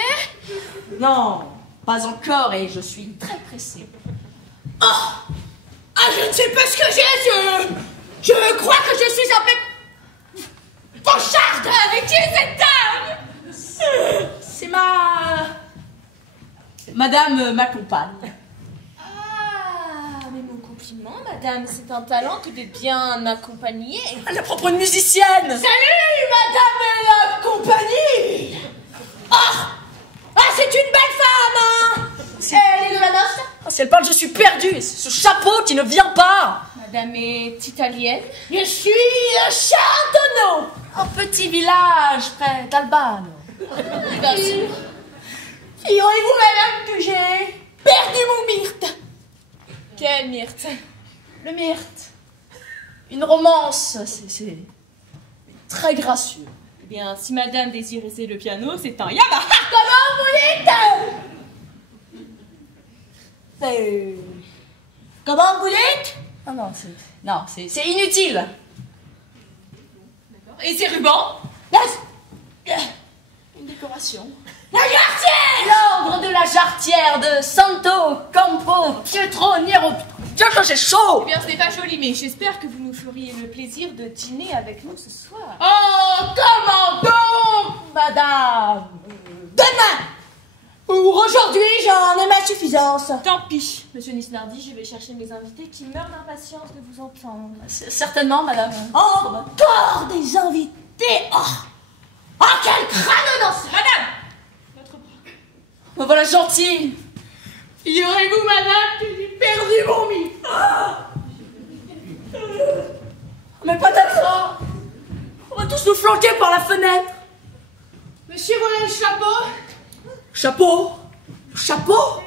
Non, pas encore, et je suis très pressée. Je ne sais pas ce que j'ai. Je crois que je suis un peu pocharde. Avec qui est cette dame? C'est Madame ma compagne. Mais mon compliment, madame, c'est un talent que d'être bien accompagnée. La propre musicienne. Salut, madame la compagnie. C'est une belle femme, Elle est de la noce? Si elle parle, je suis perdue. Et c'est ce chapeau qui ne vient pas. Madame est italienne? Je suis Chardonnay. Un petit village près d'Albano. Bien sûr. Figurez-vous, madame, que j'ai perdu mon myrte. Quelle myrte? Le myrte. Une romance, c'est très gracieux. Eh bien, si madame désire essayer le piano, c'est un Yamaha. Comment vous dites? Non, c'est inutile. Et ces rubans? Une décoration. La jarretière! L'ordre de la jarretière de Santo Campo Pietro Nero. Tiens, j'ai chaud! Eh bien, ce n'est pas joli, mais j'espère que vous nous feriez le plaisir de dîner avec nous ce soir. Oh, comment donc, madame? Demain! Ou aujourd'hui, j'en ai ma suffisance. Tant pis, monsieur Nisnardi, je vais chercher mes invités qui meurent d'impatience de vous entendre. Certainement, madame. Encore des invités! Oh, quel crâne dans ce... Madame! Votre bras. Me voilà gentil. Ignorez-vous, madame, que j'ai perdu mon mi. Mais pas d'accent. On va tous nous flanquer par la fenêtre. Monsieur, voilà le chapeau. Chapeau? Chapeau?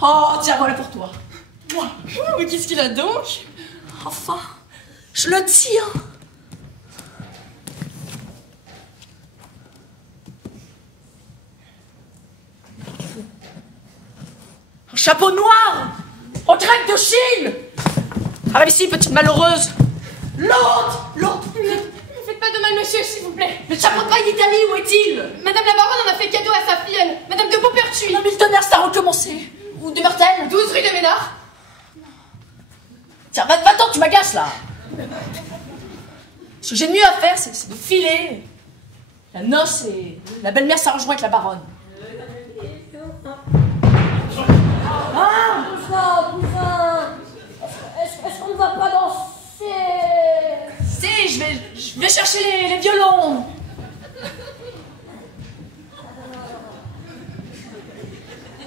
Oh, tiens, voilà pour toi. Mais qu'est-ce qu'il a donc? Enfin, je le tire. Un chapeau noir, en grec de Chine. Arrive ici, petite malheureuse. L'autre. Ne faites pas de mal, monsieur, s'il vous plaît. Le chapeau de paille d'Italie, où est-il? Madame la baronne en a fait cadeau à sa filleule, Madame de Beaupertuis. Non, Miltonner, ça a recommencé. Ou de Mertel. 12 rue de Ménard. Tiens, va-t'en, tu m'agaces, là. Ce que j'ai de mieux à faire, c'est de filer. La noce et la belle-mère s'arrangeront avec la baronne. Ah, Poussin, est-ce qu'on ne va pas danser? Si, je vais chercher les violons.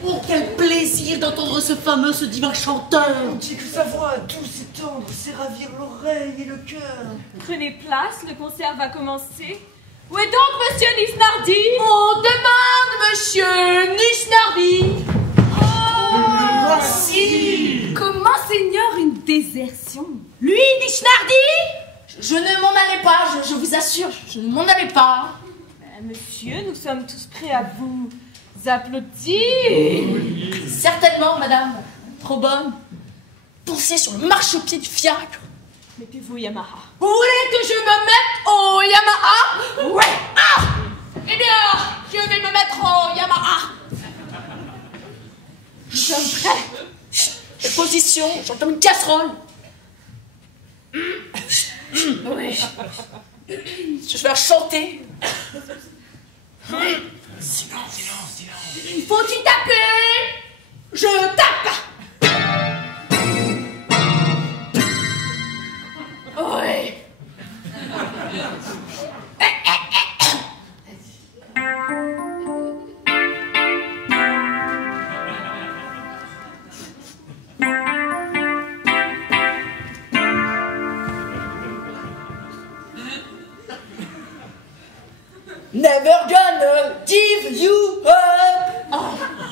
Oh, quel plaisir d'entendre ce divin chanteur. On dit que sa voix douce et tendre sait ravir l'oreille et le cœur. Prenez place, le concert va commencer. Où est donc monsieur Nisnardi? On demande monsieur Nisnardi. Voici. Comment seigneur une désertion? Lui, Nisnardi? Je ne m'en allais pas, je vous assure, je ne m'en allais pas. Monsieur, nous sommes tous prêts à vous applaudir. Certainement, madame. Trop bonne. Poussez sur le marchepied du fiacre. Mettez-vous Yamaha. Vous voulez que je me mette au Yamaha? Ouais. Ah! Eh bien, je vais me mettre au Yamaha. Je suis prêt. Position, j'entends une casserole. Oui. Je vais la chanter. Silence. Faut-il taper? Je tape. Oui. Never gonna give you up.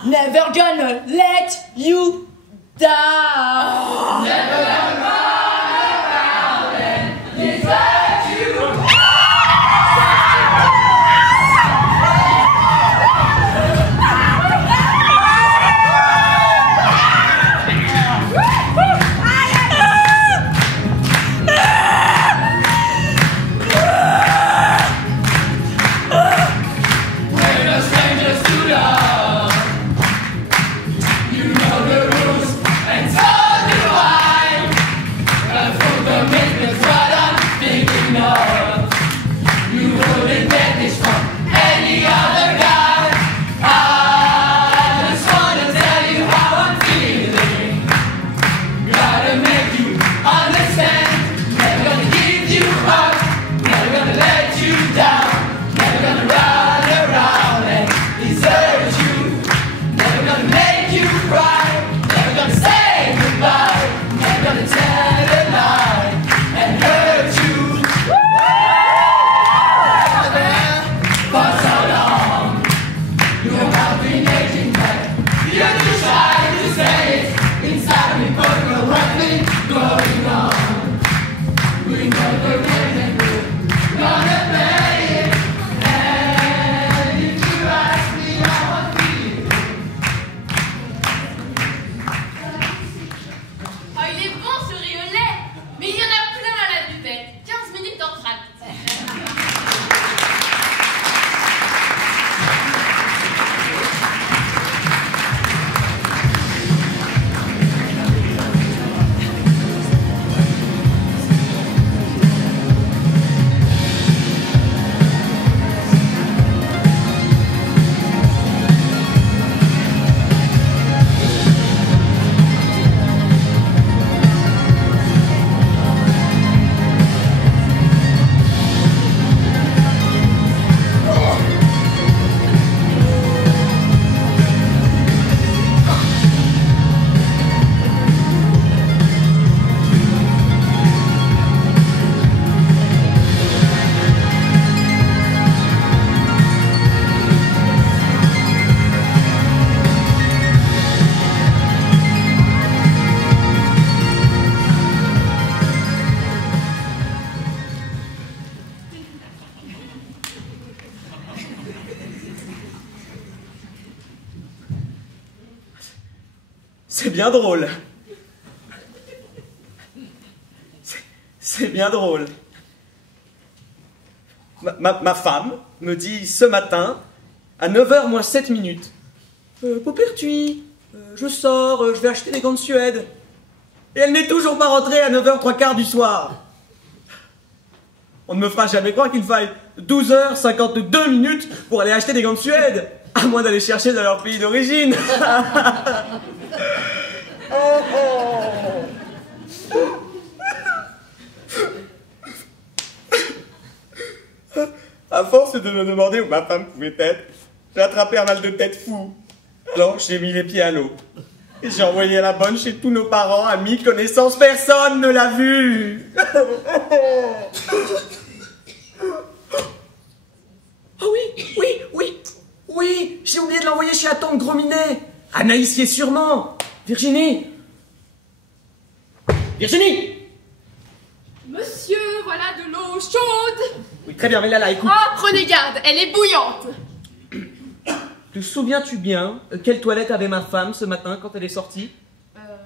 Never gonna let you down. Never gonna run around and desert you. C'est bien drôle. C'est bien drôle. Ma femme me dit ce matin, à 9h moins 7 minutes, Paupertuis, je sors, je vais acheter des gants de Suède. Et elle n'est toujours pas rentrée à 9h trois quarts du soir. On ne me fera jamais croire qu'il faille 12h52 minutes pour aller acheter des gants de Suède, à moins d'aller chercher dans leur pays d'origine. À force de me demander où ma femme pouvait être, j'ai attrapé un mal de tête fou. Alors j'ai mis les pieds à l'eau. Et j'ai envoyé la bonne chez tous nos parents, amis, connaissances, personne ne l'a vue. Oh oui, j'ai oublié de l'envoyer chez la tante Grominet. Anaïs y est sûrement. Virginie. Monsieur, voilà de l'eau chaude. Oui, très bien, mais là, écoute. Ah, prenez garde, elle est bouillante. Te souviens-tu bien quelle toilette avait ma femme ce matin quand elle est sortie?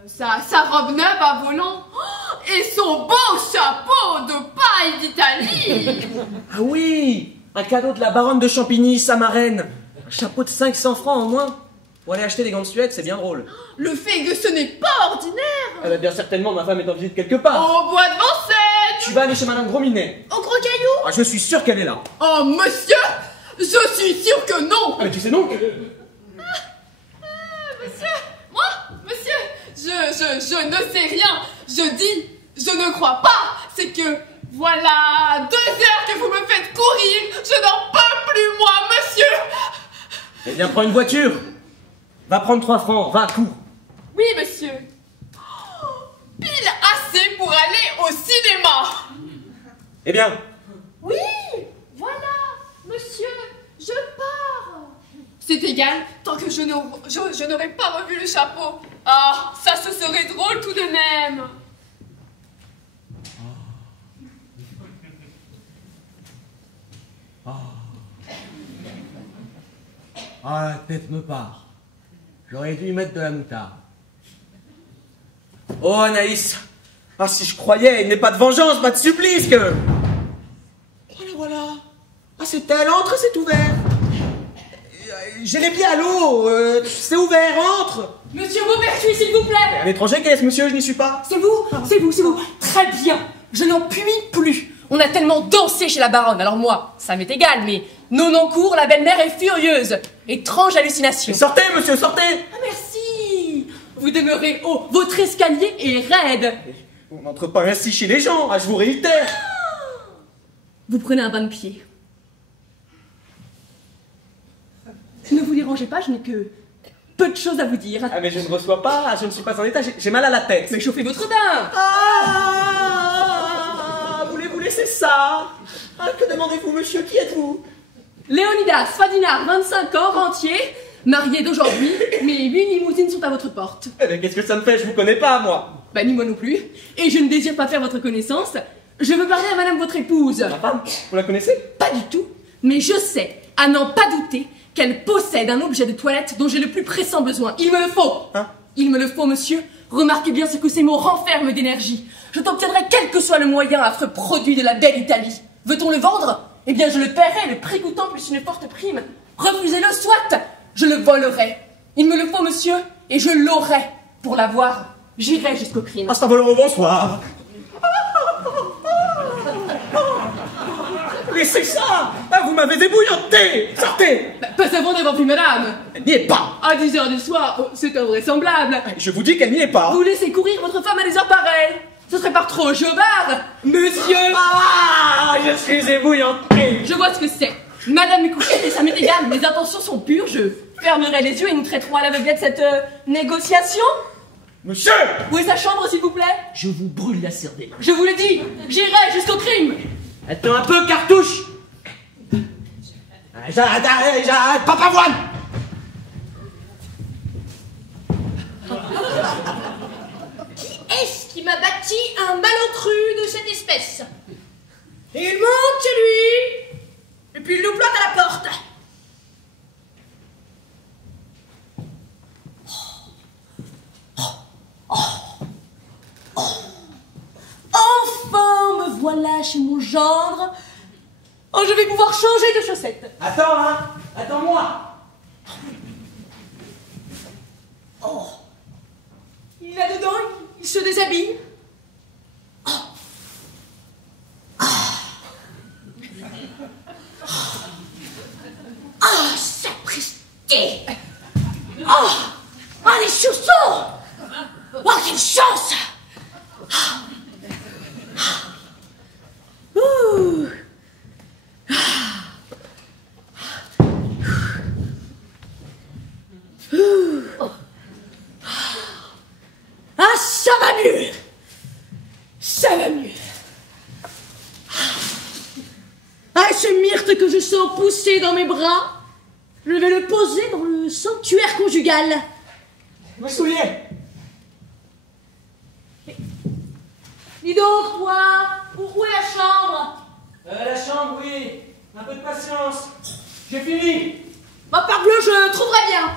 Sa robe neuve à volant. Oh, et son beau chapeau de paille d'Italie. Ah oui, un cadeau de la baronne de Champigny, sa marraine. Un chapeau de 500 francs en moins. Pour aller acheter des gants de Suède, c'est bien drôle. Le fait que ce n'est pas ordinaire. Eh bien certainement, ma femme est en visite quelque part. Au bois de Vincennes. Tu vas aller chez madame Grominet. Au Gros Caillou. Ah, je suis sûr qu'elle est là. Oh, monsieur, je suis sûr que non. Ah, mais tu sais donc. Monsieur, je ne sais rien. Je dis, je ne crois pas. C'est que, voilà, 2 heures que vous me faites courir. Je n'en peux plus, moi, monsieur. Eh bien, prends une voiture. Va prendre 3 francs, va, cours. Oui, monsieur. Oh, pile assez pour aller au cinéma. Eh bien. Oui, voilà, monsieur, je pars. C'est égal, tant que je n'aurais pas revu le chapeau. Ah, ça se serait drôle tout de même. Ah, la tête me part. J'aurais dû y mettre de la moutarde. Oh, Anaïs. Ah, si je croyais, il n'est pas de vengeance, pas de supplice que... Voilà. Ah, c'est elle, entre, c'est ouvert. J'ai les pieds à l'eau, c'est ouvert, entre. Monsieur Beaupertuis, s'il vous plaît. Un étranger, qu'est-ce, monsieur, je n'y suis pas. C'est vous. Très bien. Je n'en puis plus. On a tellement dansé chez la baronne. Alors moi, ça m'est égal, mais Nonancourt, la belle-mère est furieuse. Étrange hallucination. Mais sortez, monsieur, sortez. Ah, merci. Vous demeurez haut. Votre escalier est raide. On n'entre pas ainsi chez les gens, je vous réitère. Vous prenez un bain de pied. Ne vous dérangez pas, je n'ai que peu de choses à vous dire. Ah, mais je ne reçois pas, je ne suis pas en état, j'ai mal à la tête. Mais chauffez votre bain. Voulez-vous laisser ça? Ah, que demandez-vous, monsieur? Qui êtes-vous? Léonidas Fadinard, 25 ans, rentier, marié d'aujourd'hui. Mes 8 limousines sont à votre porte. Eh bien, qu'est-ce que ça me fait? Je vous connais pas, moi. Bah, ni moi non plus. Et je ne désire pas faire votre connaissance. Je veux parler à madame votre épouse. Ma femme? Vous la connaissez? Pas du tout. Mais je sais, à n'en pas douter, qu'elle possède un objet de toilette dont j'ai le plus pressant besoin. Il me le faut. Hein? Il me le faut, monsieur. Remarquez bien ce que ces mots renferment d'énergie. Je t'obtiendrai quel que soit le moyen, affreux produit de la belle Italie. Veut-on le vendre? Eh bien, je le paierai, le prix coûtant plus une forte prime. Refusez-le, soit. Je le volerai. Il me le faut, monsieur, et je l'aurai. Pour l'avoir, j'irai jusqu'au crime. Ah, c'est un voleur au bonsoir. Laissez ça! Ah, vous m'avez débouillanté! Sortez! Pas avant d'avoir vu madame. Elle n'y est pas! À 10h du soir, oh, c'est invraisemblable. Je vous dis qu'elle n'y est pas! Vous laissez courir votre femme à des heures pareilles. Ce serait par trop jobard, monsieur. Ah, je suis ébouillanté! Je vois ce que c'est. Madame est couchée, mais ça m'est égal. Mes intentions sont pures. Je fermerai les yeux et nous traiterons à l'aveuglette cette négociation. Monsieur! Où est sa chambre, s'il vous plaît? Je vous brûle la cervelle. Je vous le dis, j'irai jusqu'au crime. Attends un peu, cartouche! J'arrête, Papavoine! Qui est-ce qui m'a bâti un malotru de cette espèce? Et il monte chez lui, et puis il nous bloque à la porte. Oh, gendre, oh, je vais pouvoir changer de chaussettes. Attends, hein. Attends-moi. Oh, il est là-dedans, il se déshabille. Oh. Ah, sapristi! Oh! Ah, les chaussons! Oh, quelle chance! Ouh. Ah, ça va mieux! Ça va mieux! Ah, ce myrte que je sens pousser dans mes bras, je vais le poser dans le sanctuaire conjugal. Mes souliers. Dis donc, toi, où est la chambre? La chambre, oui. Un peu de patience. J'ai fini. Bah, parbleu, je trouverai bien.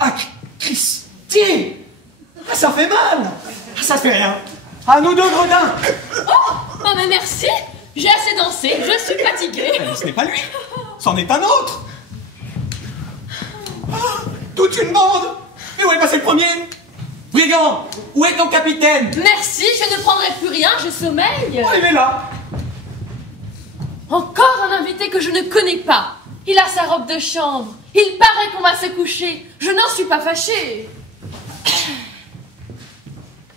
Ah, Christy! Ah, ça fait mal! Ah, ça fait rien. À nous deux, gredins! Oh, mais merci. J'ai assez dansé, je suis fatiguée. Mais ce n'est pas lui, c'en est un autre. Ah, toute une bande. Mais où est passé le premier? Brigand, où est ton capitaine? Merci, je ne prendrai plus rien, je sommeille. Oh, il est là. Encore un invité que je ne connais pas. Il a sa robe de chambre. Il paraît qu'on va se coucher. Je n'en suis pas fâchée.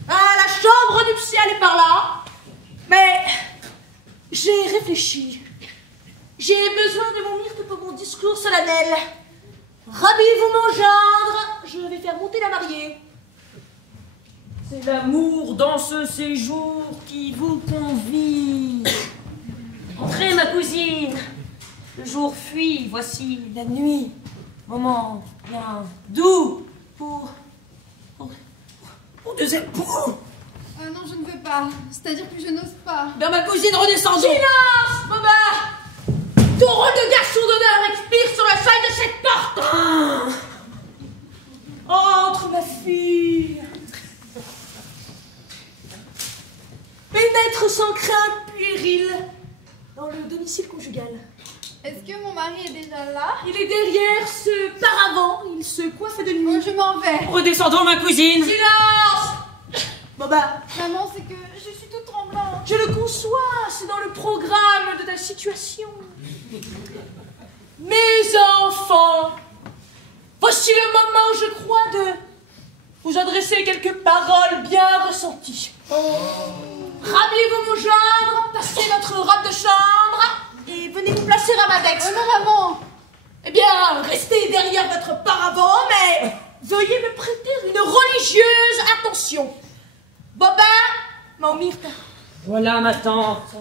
Ah, la chambre nuptiale est par là. Mais j'ai réfléchi. J'ai besoin de mon myrte pour mon discours solennel. Rhabillez-vous, mon gendre. Je vais faire monter la mariée. C'est l'amour dans ce séjour qui vous convie. Entrez, ma cousine. Le jour fuit, voici la nuit. Moment bien doux pour deux époux. Non, je ne veux pas. C'est-à-dire que je n'ose pas. Vers ma cousine, redescendons. Silence, Boba. Ton rôle de garçon d'honneur expire sur la faille de cette porte. Entre, ma fille. Pénètre sans crainte puérile dans le domicile conjugal. Est-ce que mon mari est déjà là? Il est derrière ce paravent, il se coiffe de nuit. Oh, je m'en vais. Redescendons, ma cousine. Silence! Boba. Maman, c'est que je suis toute tremblante. Je le conçois, c'est dans le programme de ta situation. Mes enfants, voici le moment, je crois, de vous adresser quelques paroles bien ressenties. Rhabillez-vous, mon gendre, passez votre robe de chambre et venez vous placer à m'index. Oh non, maman. Eh bien, restez derrière votre paravent, mais veuillez me prêter une religieuse attention. Boba, mon myrte. Voilà ma tante.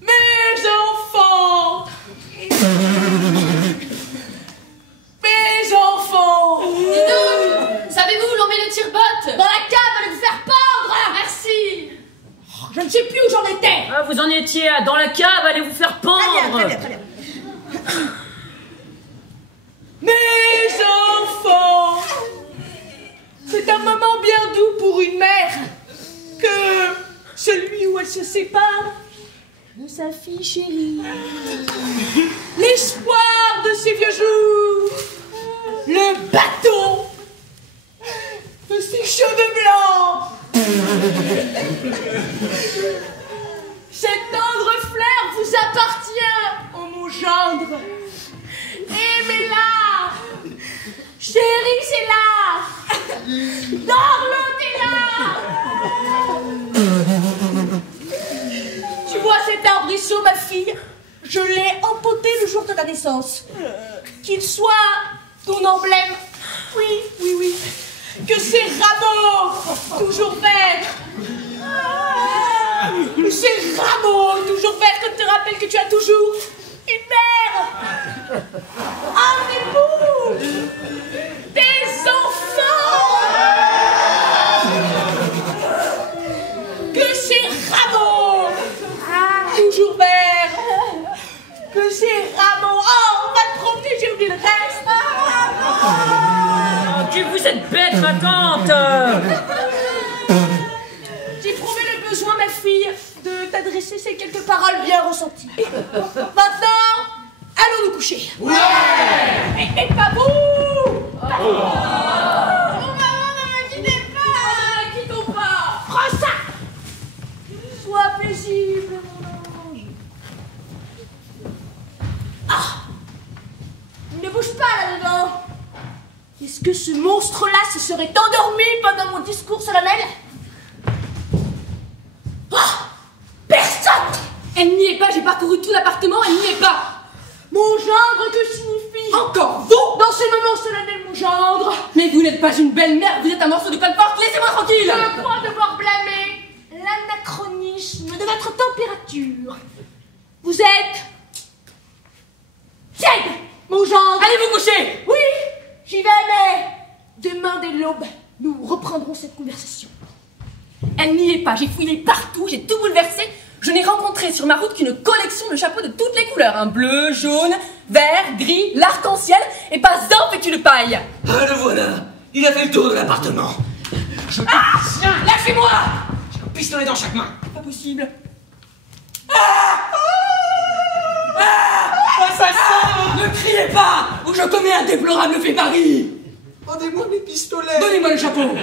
Mes enfants. Mes enfants. Dis donc, savez-vous où l'on met le tire-botte? Dans la cave, allez vous faire pendre. Merci. Je ne sais plus où j'en étais. Ah, vous en étiez dans la cave, allez vous faire pendre. Très bien, très bien, très bien. Mes enfants, c'est un moment bien doux pour une mère que celui où elle se sépare de sa fille chérie. L'espoir de ses vieux jours, le bâton de ses cheveux blancs. Cette tendre fleur vous appartient, ô mon gendre. Aimez-la. Chérissez-la. Dorlotez-la. Tu vois cet arbrisseau, ma fille? Je l'ai empoté le jour de ta naissance. Qu'il soit ton emblème. Oui, oui, oui. Que ces rameaux, toujours verts. Ces rameaux, toujours verts, que te rappellent que tu as toujours une mère. Amenez-vous des enfants. Que ces rameaux, toujours verts. Que ces rameaux. Oh, on va te promener, j'ai oublié le reste. que vous êtes bête, ma tante. J'éprouvais le besoin, ma fille, de t'adresser ces quelques paroles bien ressenties. Maintenant, allons nous coucher. Ouais. Et pas vous. Oh. Maman, ne me quittez pas. Ne quittons pas. Prends ça. Sois paisible, mon ange. Ah. Ne bouge pas là-dedans. Est-ce que ce monstre-là se serait endormi pendant mon discours solennel? Oh, personne! Elle n'y est pas, j'ai parcouru tout l'appartement, elle n'y est pas. Mon gendre, que signifie? Encore vous? Dans ce moment solennel, mon gendre. Mais vous n'êtes pas une belle-mère, vous êtes un morceau de colporte, laissez-moi tranquille. Je crois devoir blâmer l'anachronisme de votre température. Vous êtes tiède, mon gendre. Allez vous coucher. Oui, j'y vais, mais demain dès l'aube, nous reprendrons cette conversation. Elle n'y est pas, j'ai fouillé partout, j'ai tout bouleversé. Je n'ai rencontré sur ma route qu'une collection de chapeaux de toutes les couleurs. Un bleu, jaune, vert, gris, l'arc-en-ciel, et pas un vêtu de paille. Ah, le voilà. Il a fait le tour de l'appartement. Ah, lâchez-moi. J'ai un pistolet dans chaque main. Pas possible. Assassin! Ne criez pas, ou je commets un déplorable fait Paris. Rendez-moi mes pistolets. Donnez-moi le chapeau.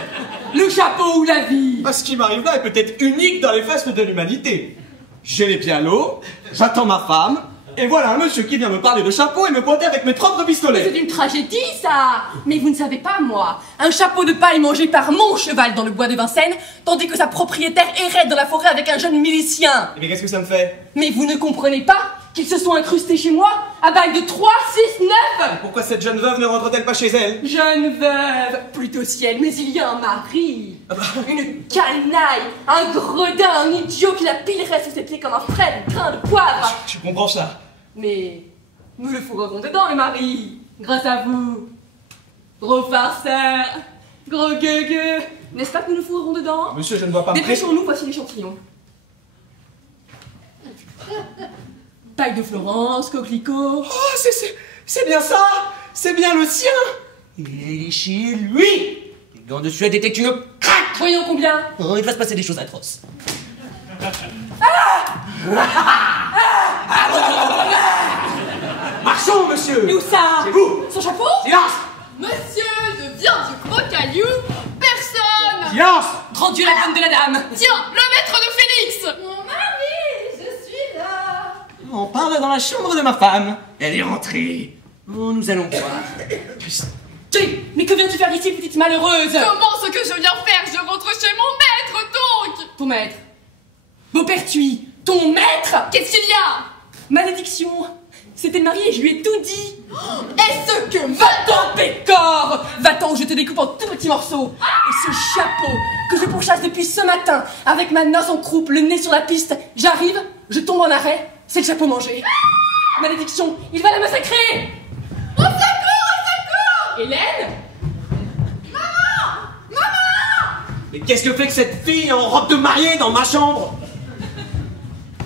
Le chapeau ou la vie. Ce qui m'arrive là est peut-être unique dans les fastes de l'humanité. J'ai les pieds à l'eau, j'attends ma femme, et voilà un monsieur qui vient me parler de chapeau et me pointer avec mes propres pistolets. C'est une tragédie, ça. Mais vous ne savez pas, moi. Un chapeau de paille mangé par mon cheval dans le bois de Vincennes, tandis que sa propriétaire errait dans la forêt avec un jeune milicien. Mais qu'est-ce que ça me fait? Mais vous ne comprenez pas qu'ils se sont incrustés chez moi à bail de 3, 6, 9. Pourquoi cette jeune veuve ne rentre-t-elle pas chez elle? Jeune veuve, plutôt ciel, mais il y a un mari. Une canaille, un gredin, un idiot qui la pilerait sous ses pieds comme un frêle grain de poivre. Je comprends ça. Mais nous le fourrerons dedans, le mari, grâce à vous. Gros farceur, gros gueugueux. N'est-ce pas que nous le fourrerons dedans? Monsieur, je ne vois pas. Dépêchons-nous, voici l'échantillon. Paille de Florence, coquelicot. Oh, c'est bien ça. C'est bien le sien. Il est chez lui. Les gants de Suède étaient une craque. Voyons combien. Oh, il va se passer des choses atroces. Marchons, monsieur. Et où ça? C'est vous. Son chapeau? Silence. Monsieur, je viens du gros caillou. Personne. Silence. Grand Dieu, la bonne de la dame. Tiens, le maître de Félix. Mon mari, je suis là. On parle dans la chambre de ma femme. Elle est rentrée. Oh, nous allons voir. Mais que viens-tu faire ici, petite malheureuse? Comment ce que je viens faire? Je rentre chez mon maître, donc. Ton maître. Beaupertuis, ton maître? Qu'est-ce qu'il y a? Malédiction. C'était le mari et je lui ai tout dit. Est-ce que va-t'en, pécore? Va-t'en ou je te découpe en tout petits morceaux. Et ce chapeau que je pourchasse depuis ce matin, avec ma noce en croupe, le nez sur la piste, j'arrive, je tombe en arrêt, c'est le chapeau mangé. Malédiction, il va la massacrer. Au secours, au secours! Hélène? Mais qu'est-ce que fait que cette fille en robe de mariée dans ma chambre?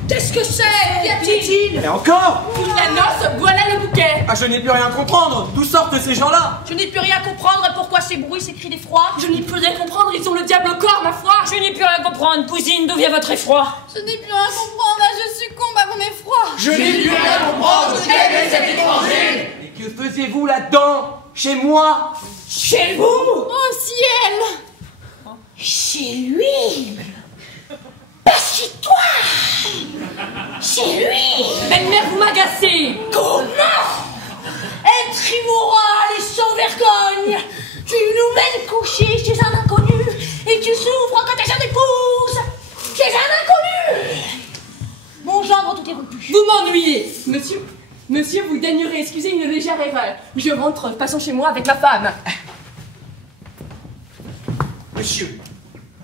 Qu'est-ce que c'est? Qu'y a-t-il? Et encore? Pour la noce, voilà le bouquet. Ah, je n'ai plus rien comprendre. D'où sortent ces gens-là? Je n'ai plus rien comprendre. Pourquoi ces bruits, ces cris d'effroi? Je n'y peux rien comprendre, ils ont le diable au corps, ma foi. Je n'y peux rien comprendre, cousine, d'où vient votre effroi? Je n'ai plus rien comprendre, je succombe à mon effroi. Je n'ai plus rien comprendre. Quel est cet étranger? Et que faisiez-vous là-dedans? Chez moi? Chez vous? Au ciel. Chez lui? Parce que toi! Chez lui! Belle-mère, vous m'agacez. Comment? Être immoral et sans vergogne! Tu nous mènes coucher chez un inconnu et tu souffres quand ta jeune épouse chez un inconnu! Mon gendre, tout est rompu. Vous m'ennuyez. Monsieur, vous daignerez excuser une légère erreur. Je rentre, passons chez moi avec ma femme. Monsieur,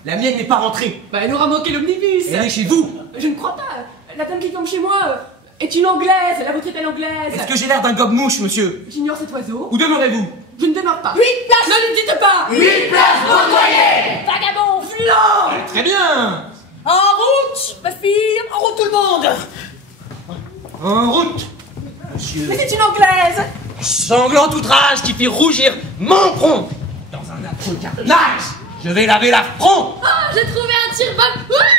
la mienne n'est pas rentrée. Bah, elle aura manqué l'omnibus. Elle est chez vous. Je ne crois pas. La dame qui tombe chez moi est une anglaise. La vôtre est-elle anglaise? Est-ce que j'ai l'air d'un gobe-mouche, monsieur? J'ignore cet oiseau. Où demeurez-vous? Je ne demeure pas. 8 places! Ne le dites pas. 8 places pour le loyer. Vagabond, flan! Très bien. En route, ma fille! En route tout le monde! En route, monsieur. Mais c'est une anglaise. Sanglant outrage qui fait rougir mon front. Dans Nice! Je vais laver l'affront! Oh, j'ai trouvé un tire-bol. Ah!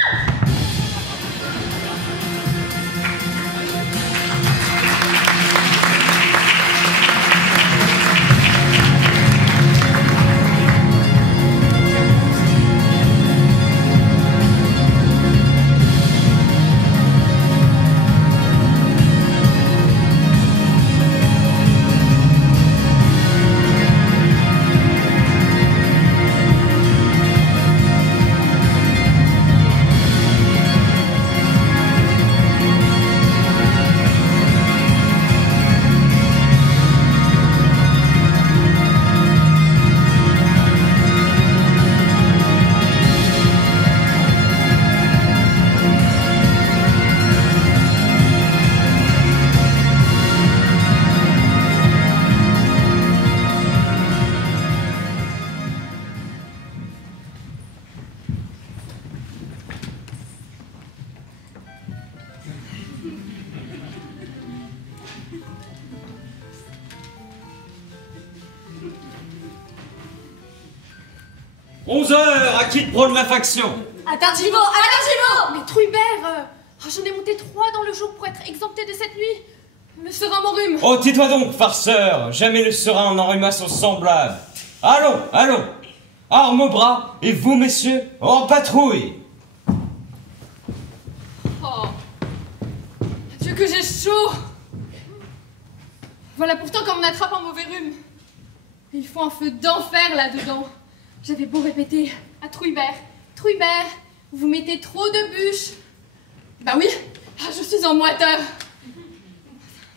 À qui prône la faction? Attentivement. Mais Truibert, j'en ai monté 3 dans le jour pour être exempté de cette nuit. Le serin m'enrhume. Oh, tais-toi donc, farceur. Jamais le serin n'enrhuma son semblable. Allons. Armes au bras, et vous, messieurs, en patrouille. Oh, Dieu que j'ai chaud. Voilà pourtant comme on attrape un mauvais rhume. Il faut un feu d'enfer là-dedans. J'avais beau répéter à Truibert, vous mettez trop de bûches. Bah oui, je suis en moiteur.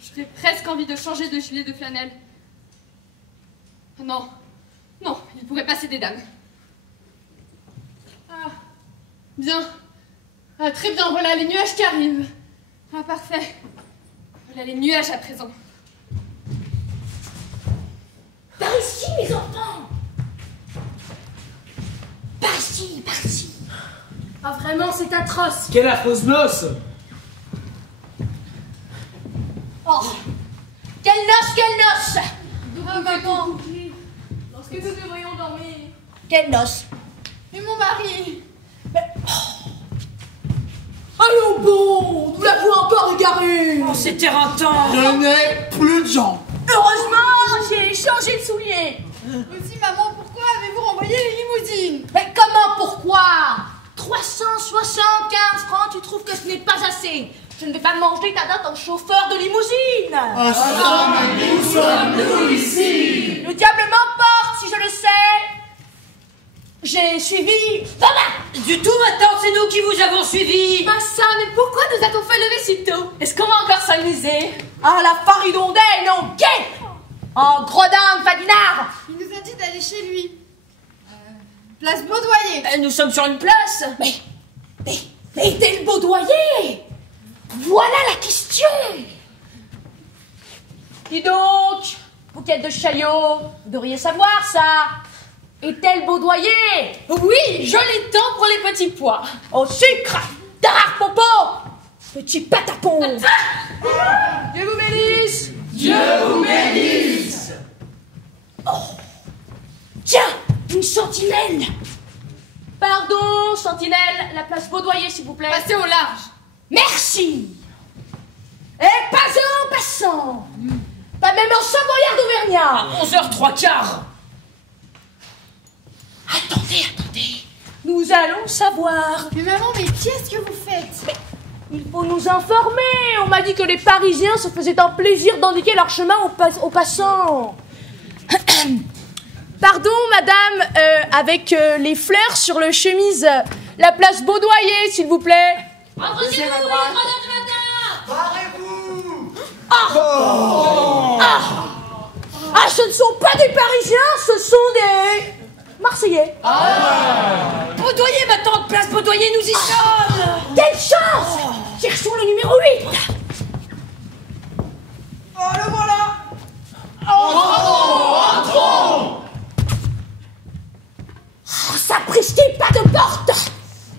J'aurais presque envie de changer de gilet de flanelle. Non, il pourrait passer des dames. Ah, bien. Ah, très bien, voilà les nuages qui arrivent. Ah, parfait. Voilà les nuages à présent. Par ici, mes enfants! Par ici! Ah, vraiment, c'est atroce! Quelle affreuse noce! Oh! Quelle noce! Ah, maman! Lorsque nous devrions dormir. Quelle noce! Mais mon mari! Allons bon! Nous l'avons encore égaré! Oh, c'est éreintant! Je n'ai plus de jambes! Heureusement, j'ai changé de souliers! Aussi, maman, pourquoi avez-vous renvoyé les limousines? Mais comment, pourquoi? 375 francs, tu trouves que ce n'est pas assez? Je ne vais pas manger ta dot en chauffeur de limousine! Où sommes-nous ici? Le diable m'emporte si je le sais! J'ai suivi... Du tout, maintenant, c'est nous qui vous avons suivi! Ah ça, mais pourquoi nous a-t-on fait lever si tôt? Est-ce qu'on va encore s'amuser? Ah, la faridondelle, non, guet! En gredin, Fadinard! Il nous a dit d'aller chez lui. Place Baudoyer. Nous sommes sur une place! Mais est-elle Baudoyer? Voilà la question! Dis donc, bouquet de Chaillot, vous devriez savoir ça! Est-elle Baudoyer? Oui, joli temps pour les petits pois. Au sucre! Darard popo! Petit patapon! Dieu vous bénisse! Dieu vous bénisse! Oh. Tiens, une sentinelle! Pardon, sentinelle, la place Baudoyer, s'il vous plaît. Passez au large. Merci! Et pas en passant! Pas même en savoyard d'Auvergnat! À 11h03. Attendez! Nous allons savoir! Mais maman, mais qu'est-ce que vous faites? Il faut nous informer! On m'a dit que les Parisiens se faisaient un plaisir d'indiquer leur chemin aux passants. Pardon, madame, avec les fleurs sur le chemise, la place Baudoyer, s'il vous plaît. Entrez-vous, les grenades du matin! Barrez-vous! Ah, ce ne sont pas des Parisiens, ce sont des Marseillais. Baudoyer, maintenant, place Baudoyer, nous y sommes! Quelle chance! Cherchons le numéro 8. Oh, le voilà! Entrons! Oh, sapristi, pas de porte!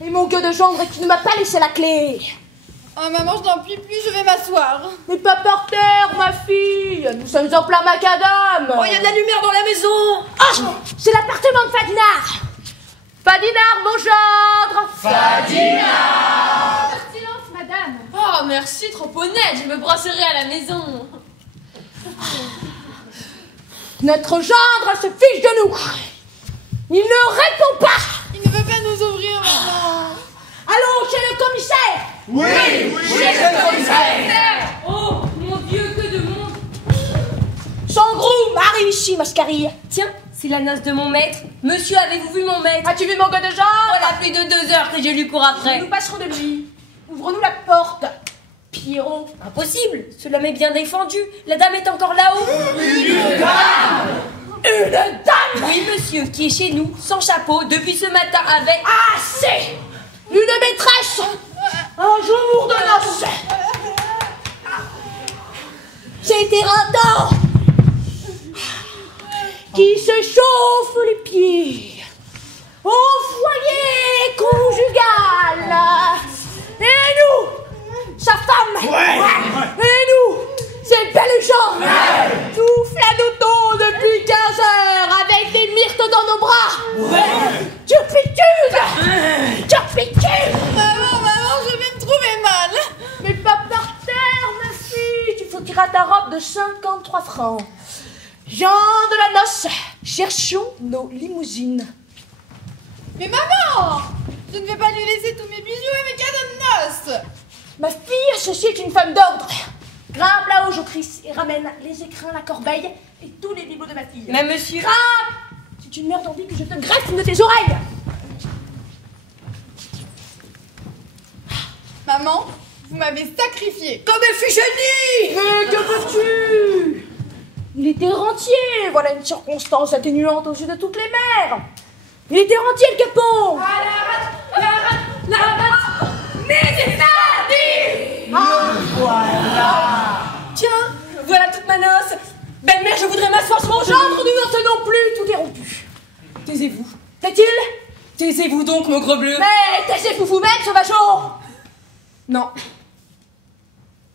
Et mon gueux de gendre qui ne m'a pas laissé la clé. Oh maman, je n'en puis plus, je vais m'asseoir. Mais pas par terre, ma fille. Nous sommes en plein macadam. Oh, il y a de la lumière dans la maison. Ah, c'est l'appartement de Fadinar. Fadinar, mon gendre. Fadinar. Silence, madame. Oh, merci, trop honnête, je me brosserai à la maison. Notre gendre se fiche de nous. Il ne répond pas. Il ne veut pas nous ouvrir, maman. Allons chez le commissaire. Oui, chez le commissaire. Oh, mon Dieu, que de monde. Sangrou, arrive ici, mascarille. Tiens, c'est la noce de mon maître. Monsieur, avez-vous vu mon maître? As-tu vu mon gars de gendre? Voilà plus de 2 heures que je lui cours après. Nous passerons de lui. Ouvre-nous la porte. Pierrot. Impossible, cela m'est bien défendu. La dame est encore là-haut. Une dame. Une dame. Oui, monsieur, qui est chez nous, sans chapeau, depuis ce matin avec... Assez. Une maîtresse. Un jour de noces. C'est éreintant. Qui se chauffe les pieds au foyer conjugal. Et nous, sa femme. Et nous, ces belles gens. Souffle à nos tons depuis 15 heures avec des myrtes dans nos bras. Turpitude. Turpitude. Maman, je vais me trouver mal. Mais pas par terre, ma fille. Tu faut tirer à ta robe de 53 francs. Jean de la noce, cherchons nos limousines. Mais maman, je ne vais pas lui laisser tous mes bijoux et mes cadeaux de noces. Ma fille, ceci est une femme d'ordre. Grimpe là-haut, Jocrisse, et ramène les écrins, la corbeille et tous les bibelots de ma fille. Mais monsieur... Grimpe. Si tu meurs d'envie que je te greffe une de tes oreilles. Maman, vous m'avez sacrifié. Comme Iphigénie. Mais que veux-tu? Il était rentier, voilà une circonstance atténuante aux yeux de toutes les mères. Il était rentier, le capon. La rate, Médénardi. Voilà. Tiens, voilà toute ma noce. Belle-mère, je voudrais m'asseoir sur mon Mon gendre. gendre, nous n'en tenons plus, tout est rompu. Taisez-vous. T'est-il? Taisez-vous donc, mon gros bleu. Mais taisez-vous vous-même, sauvageon. Non.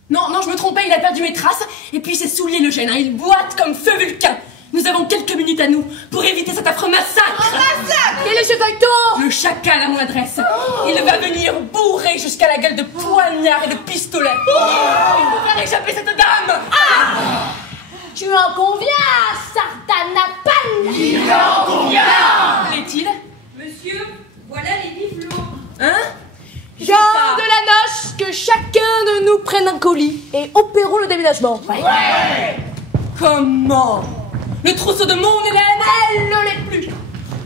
Non, je me trompais, il a perdu mes traces, et puis ses souliers le gênent, hein. Il boite comme feu Vulcain. Nous avons quelques minutes à nous pour éviter cet affreux massacre. Un massacre. Quel est ce feuilleton? Le chacal à mon adresse. Il va venir bourrer jusqu'à la gueule de poignards et de pistolets. Il faut faire échapper cette dame. Ah! Tu en conviens, Sardanapane? Il en convient. L'est-il? Monsieur, voilà les bibelots. Hein? Jean de la noce, que chacun de nous prenne un colis et opérons le déménagement. Ouais. Comment? Le trousseau de mon Hélène? Elle ne l'est plus.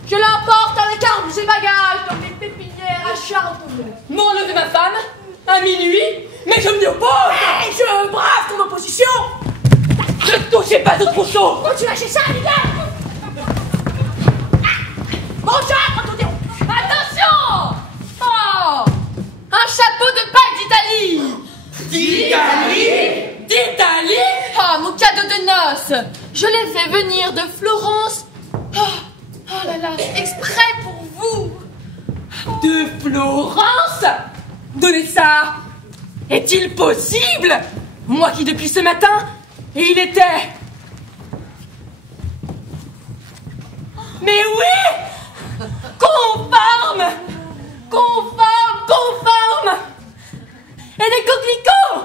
Je l'emporte avec armes et bagages dans mes pépinières à Charenton. M'enlever ma femme? À minuit? Mais je m'y oppose! Et je brave ton opposition. Ne touchez pas au trousseau! Où tu lâches ça, Miguel? Mon gendre, tout est rompu. Attention! Oh! Un chapeau de paille d'Italie! D'Italie. D'Italie? Oh, mon cadeau de noces! Je l'ai fait venir de Florence. Oh là là, exprès pour vous! De Florence? Donnez ça! Est-il possible? Moi qui depuis ce matin, et il était... Mais oui! Conforme! Conforme! Et des coquelicots!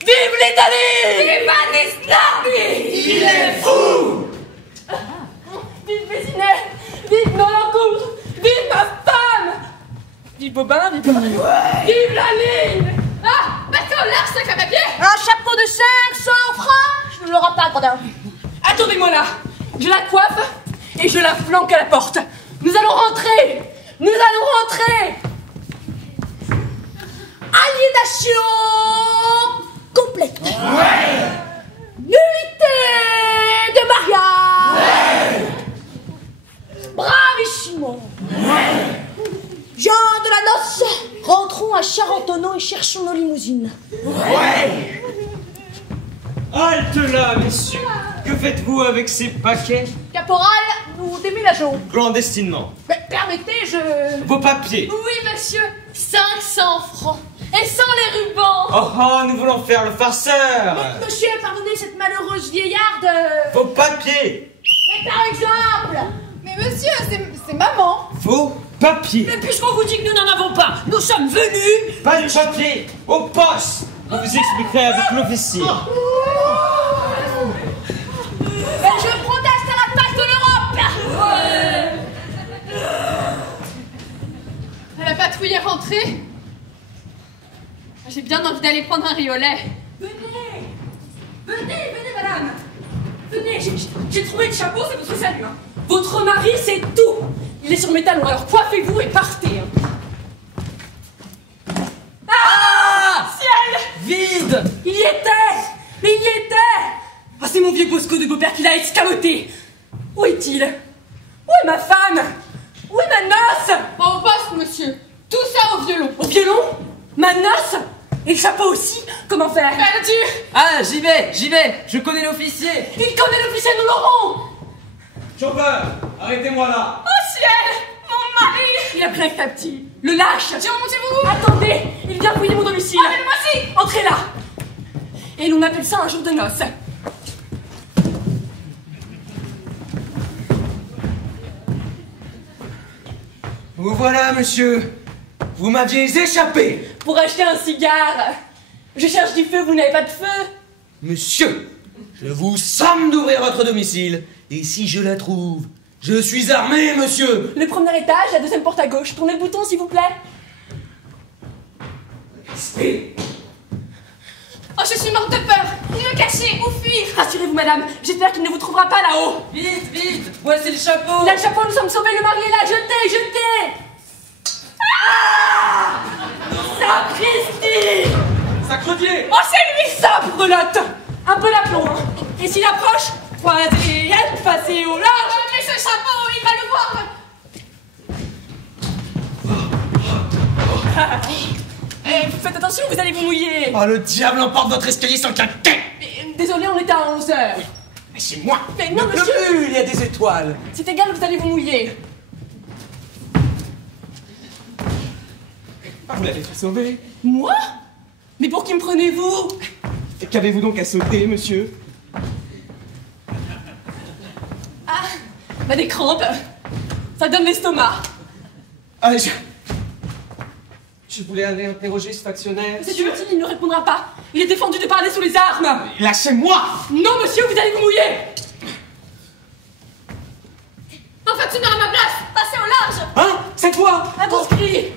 Vive l'Italie! Viva Nisnardi! Il est fou. Vive Vésinet! Vive Nolancourt! Vive ma femme! Vive Bobin! Vive Vive la ligne! Ah! Mettez en l'air, sac à papier! Un chapeau de 500 francs? Je ne l'aurai pas, gredin. Attendez-moi là! Je la coiffe et je la flanque à la porte. Nous allons rentrer! Nous allons rentrer! Aliénation complète. Ouais. Nullité de mariage. Bravissimo. Jean de la noce, rentrons à Charentonneau et cherchons nos limousines. Ouais. Halte là, messieurs! Que faites-vous avec ces paquets? Caporal, nous déménageons. Clandestinement. Mais permettez, je... Vos papiers! Oui, monsieur, 500 francs. et sans les rubans. Oh, nous voulons faire le farceur. Monsieur, pardonnez cette malheureuse vieillarde. Vos papiers. Mais par exemple. Mais monsieur, c'est maman. Vos papiers. Mais puisqu'on vous dit que nous n'en avons pas, nous sommes venus. Pas de papiers. Au poste. Vous vous expliquerez avec l'officier. Je proteste à la face de l'Europe. La patrouille est rentrée. J'ai bien envie d'aller prendre un riolet. Venez, madame. Venez, j'ai trouvé le chapeau, c'est votre salut. Hein. Votre mari, c'est tout. Il est sur mes talons, alors coiffez-vous et partez. Hein. Ah, ciel! Vide! Il y était! Mais il y était! Ah, c'est mon vieux Bosco de beau-père qui l'a escamoté. Où est-il? Où est ma femme? Où est ma noce? Au poste, monsieur. Tout ça au violon. Au violon? Ma noce? Et le chapeau aussi? Comment faire? Perdu. Ah, j'y vais! Je connais l'officier! Il connaît l'officier, nous l'aurons! Chauffeur, arrêtez-moi là. Oh ciel! Mon mari! Il a pris un captif. Le lâche! Tiens, montez-vous. Attendez! Il vient fouiller mon domicile! Ah, mais le voici. Entrez là! Et l'on appelle ça un jour de noces. Vous voilà, monsieur. Vous m'aviez échappé. Pour acheter un cigare. Je cherche du feu, vous n'avez pas de feu? Monsieur, je vous somme d'ouvrir votre domicile. Et si je la trouve, je suis armé, monsieur. Le premier étage, la deuxième porte à gauche. Tournez le bouton, s'il vous plaît. Restez. Oh, je suis morte de peur. Me cacher ou fuir. Rassurez-vous, madame. J'espère qu'il ne vous trouvera pas là-haut. Vite! Voici le chapeau! Il a le chapeau, nous sommes sauvés, le mari est là. Jetez! Ah! Sapristi! Sacre-Dieu. Oh, c'est lui, ça, brelotte! Un peu l'aplomb, hein. Et s'il approche, croisez, passez au large. Mais ce chapeau, il va le voir. Faites attention, vous allez vous mouiller. Oh, le diable emporte votre escalier sans quinquet. Désolé, on était à 11h. Mais c'est moi. Mais non, Ne pleut monsieur, plus, il y a des étoiles. c'est égal, vous allez vous mouiller. Ah, vous l'avez fait sauver. Moi? Mais pour qui me prenez-vous? Et qu'avez-vous donc à sauter, monsieur? Ah, bah des crampes. Ça donne l'estomac. Ah, je voulais aller interroger ce factionnaire. C'est inutile, il ne répondra pas. Il est défendu de parler sous les armes. Lâchez-moi. Non, monsieur, vous allez vous mouiller. Un factionnaire à ma place. Passez au large. Hein? C'est toi? Un conscrit.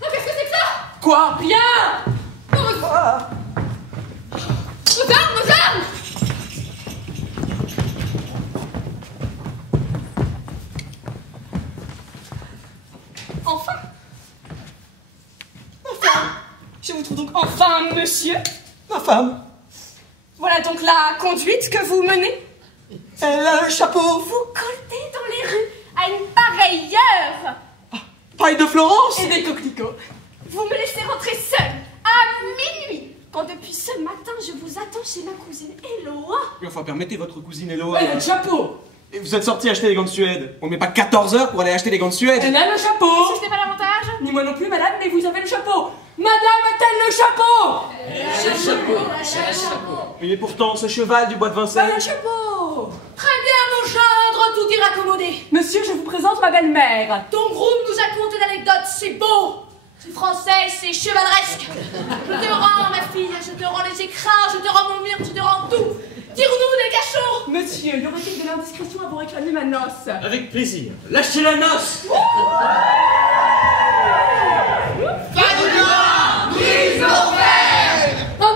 Oh, qu'est-ce que c'est que ça? Quoi? Rien. Nos armes. Enfin. Je vous trouve donc enfin, monsieur. Ma femme. Voilà donc la conduite que vous menez. Elle a le chapeau. Vous coltez dans les rues à une pareille heure. Paille de Florence. Et des coquelicots. Vous me laissez rentrer seule à minuit. Quand depuis ce matin, je vous attends chez ma cousine Eloa. Enfin, permettez votre cousine Eloa. Elle a le chapeau. Et vous êtes sorti acheter des gants de Suède. On met pas 14 heures pour aller acheter des gants de Suède. Elle a le chapeau. Si ce n'est pas l'avantage. Ni moi non plus, madame, mais vous avez le chapeau. Madame a-t-elle le chapeau? Mais pourtant, ce cheval du bois de Vincennes. Le chapeau. Très bien, mon gendre, tout ira accommoder. Monsieur, je vous présente ma belle-mère. Ton groupe nous a conté d'anecdotes, c'est beau. C'est français, c'est chevaleresque. Je te rends, ma fille, je te rends les écrans, je te rends mon mire, je te rends tout. Tire-nous des cachots. Monsieur, y aurait-il de l'indiscrétion à vous réclamer ma noce? Avec plaisir. Lâchez la noce. Oh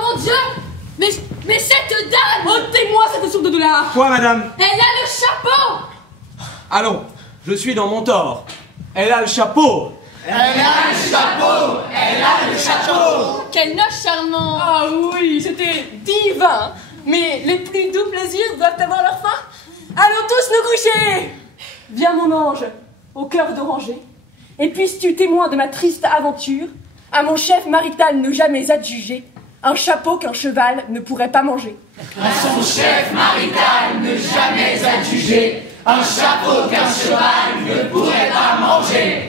mon Dieu. Mais cette dame. Ôtez-moi cette sourde de là. Quoi, madame? Elle a le chapeau. Allons, je suis dans mon tort. Elle a le chapeau. Elle a le chapeau. Elle a le chapeau. Quelle noce charmante. Ah oui, c'était divin. Mais les plus doux plaisirs doivent avoir leur fin. Allons tous nous coucher. Viens mon ange, au cœur d'oranger, et puisses-tu, témoin de ma triste aventure, à mon chef marital ne jamais adjuger un chapeau qu'un cheval ne pourrait pas manger. À son chef marital ne jamais adjuger un chapeau qu'un cheval ne pourrait pas manger.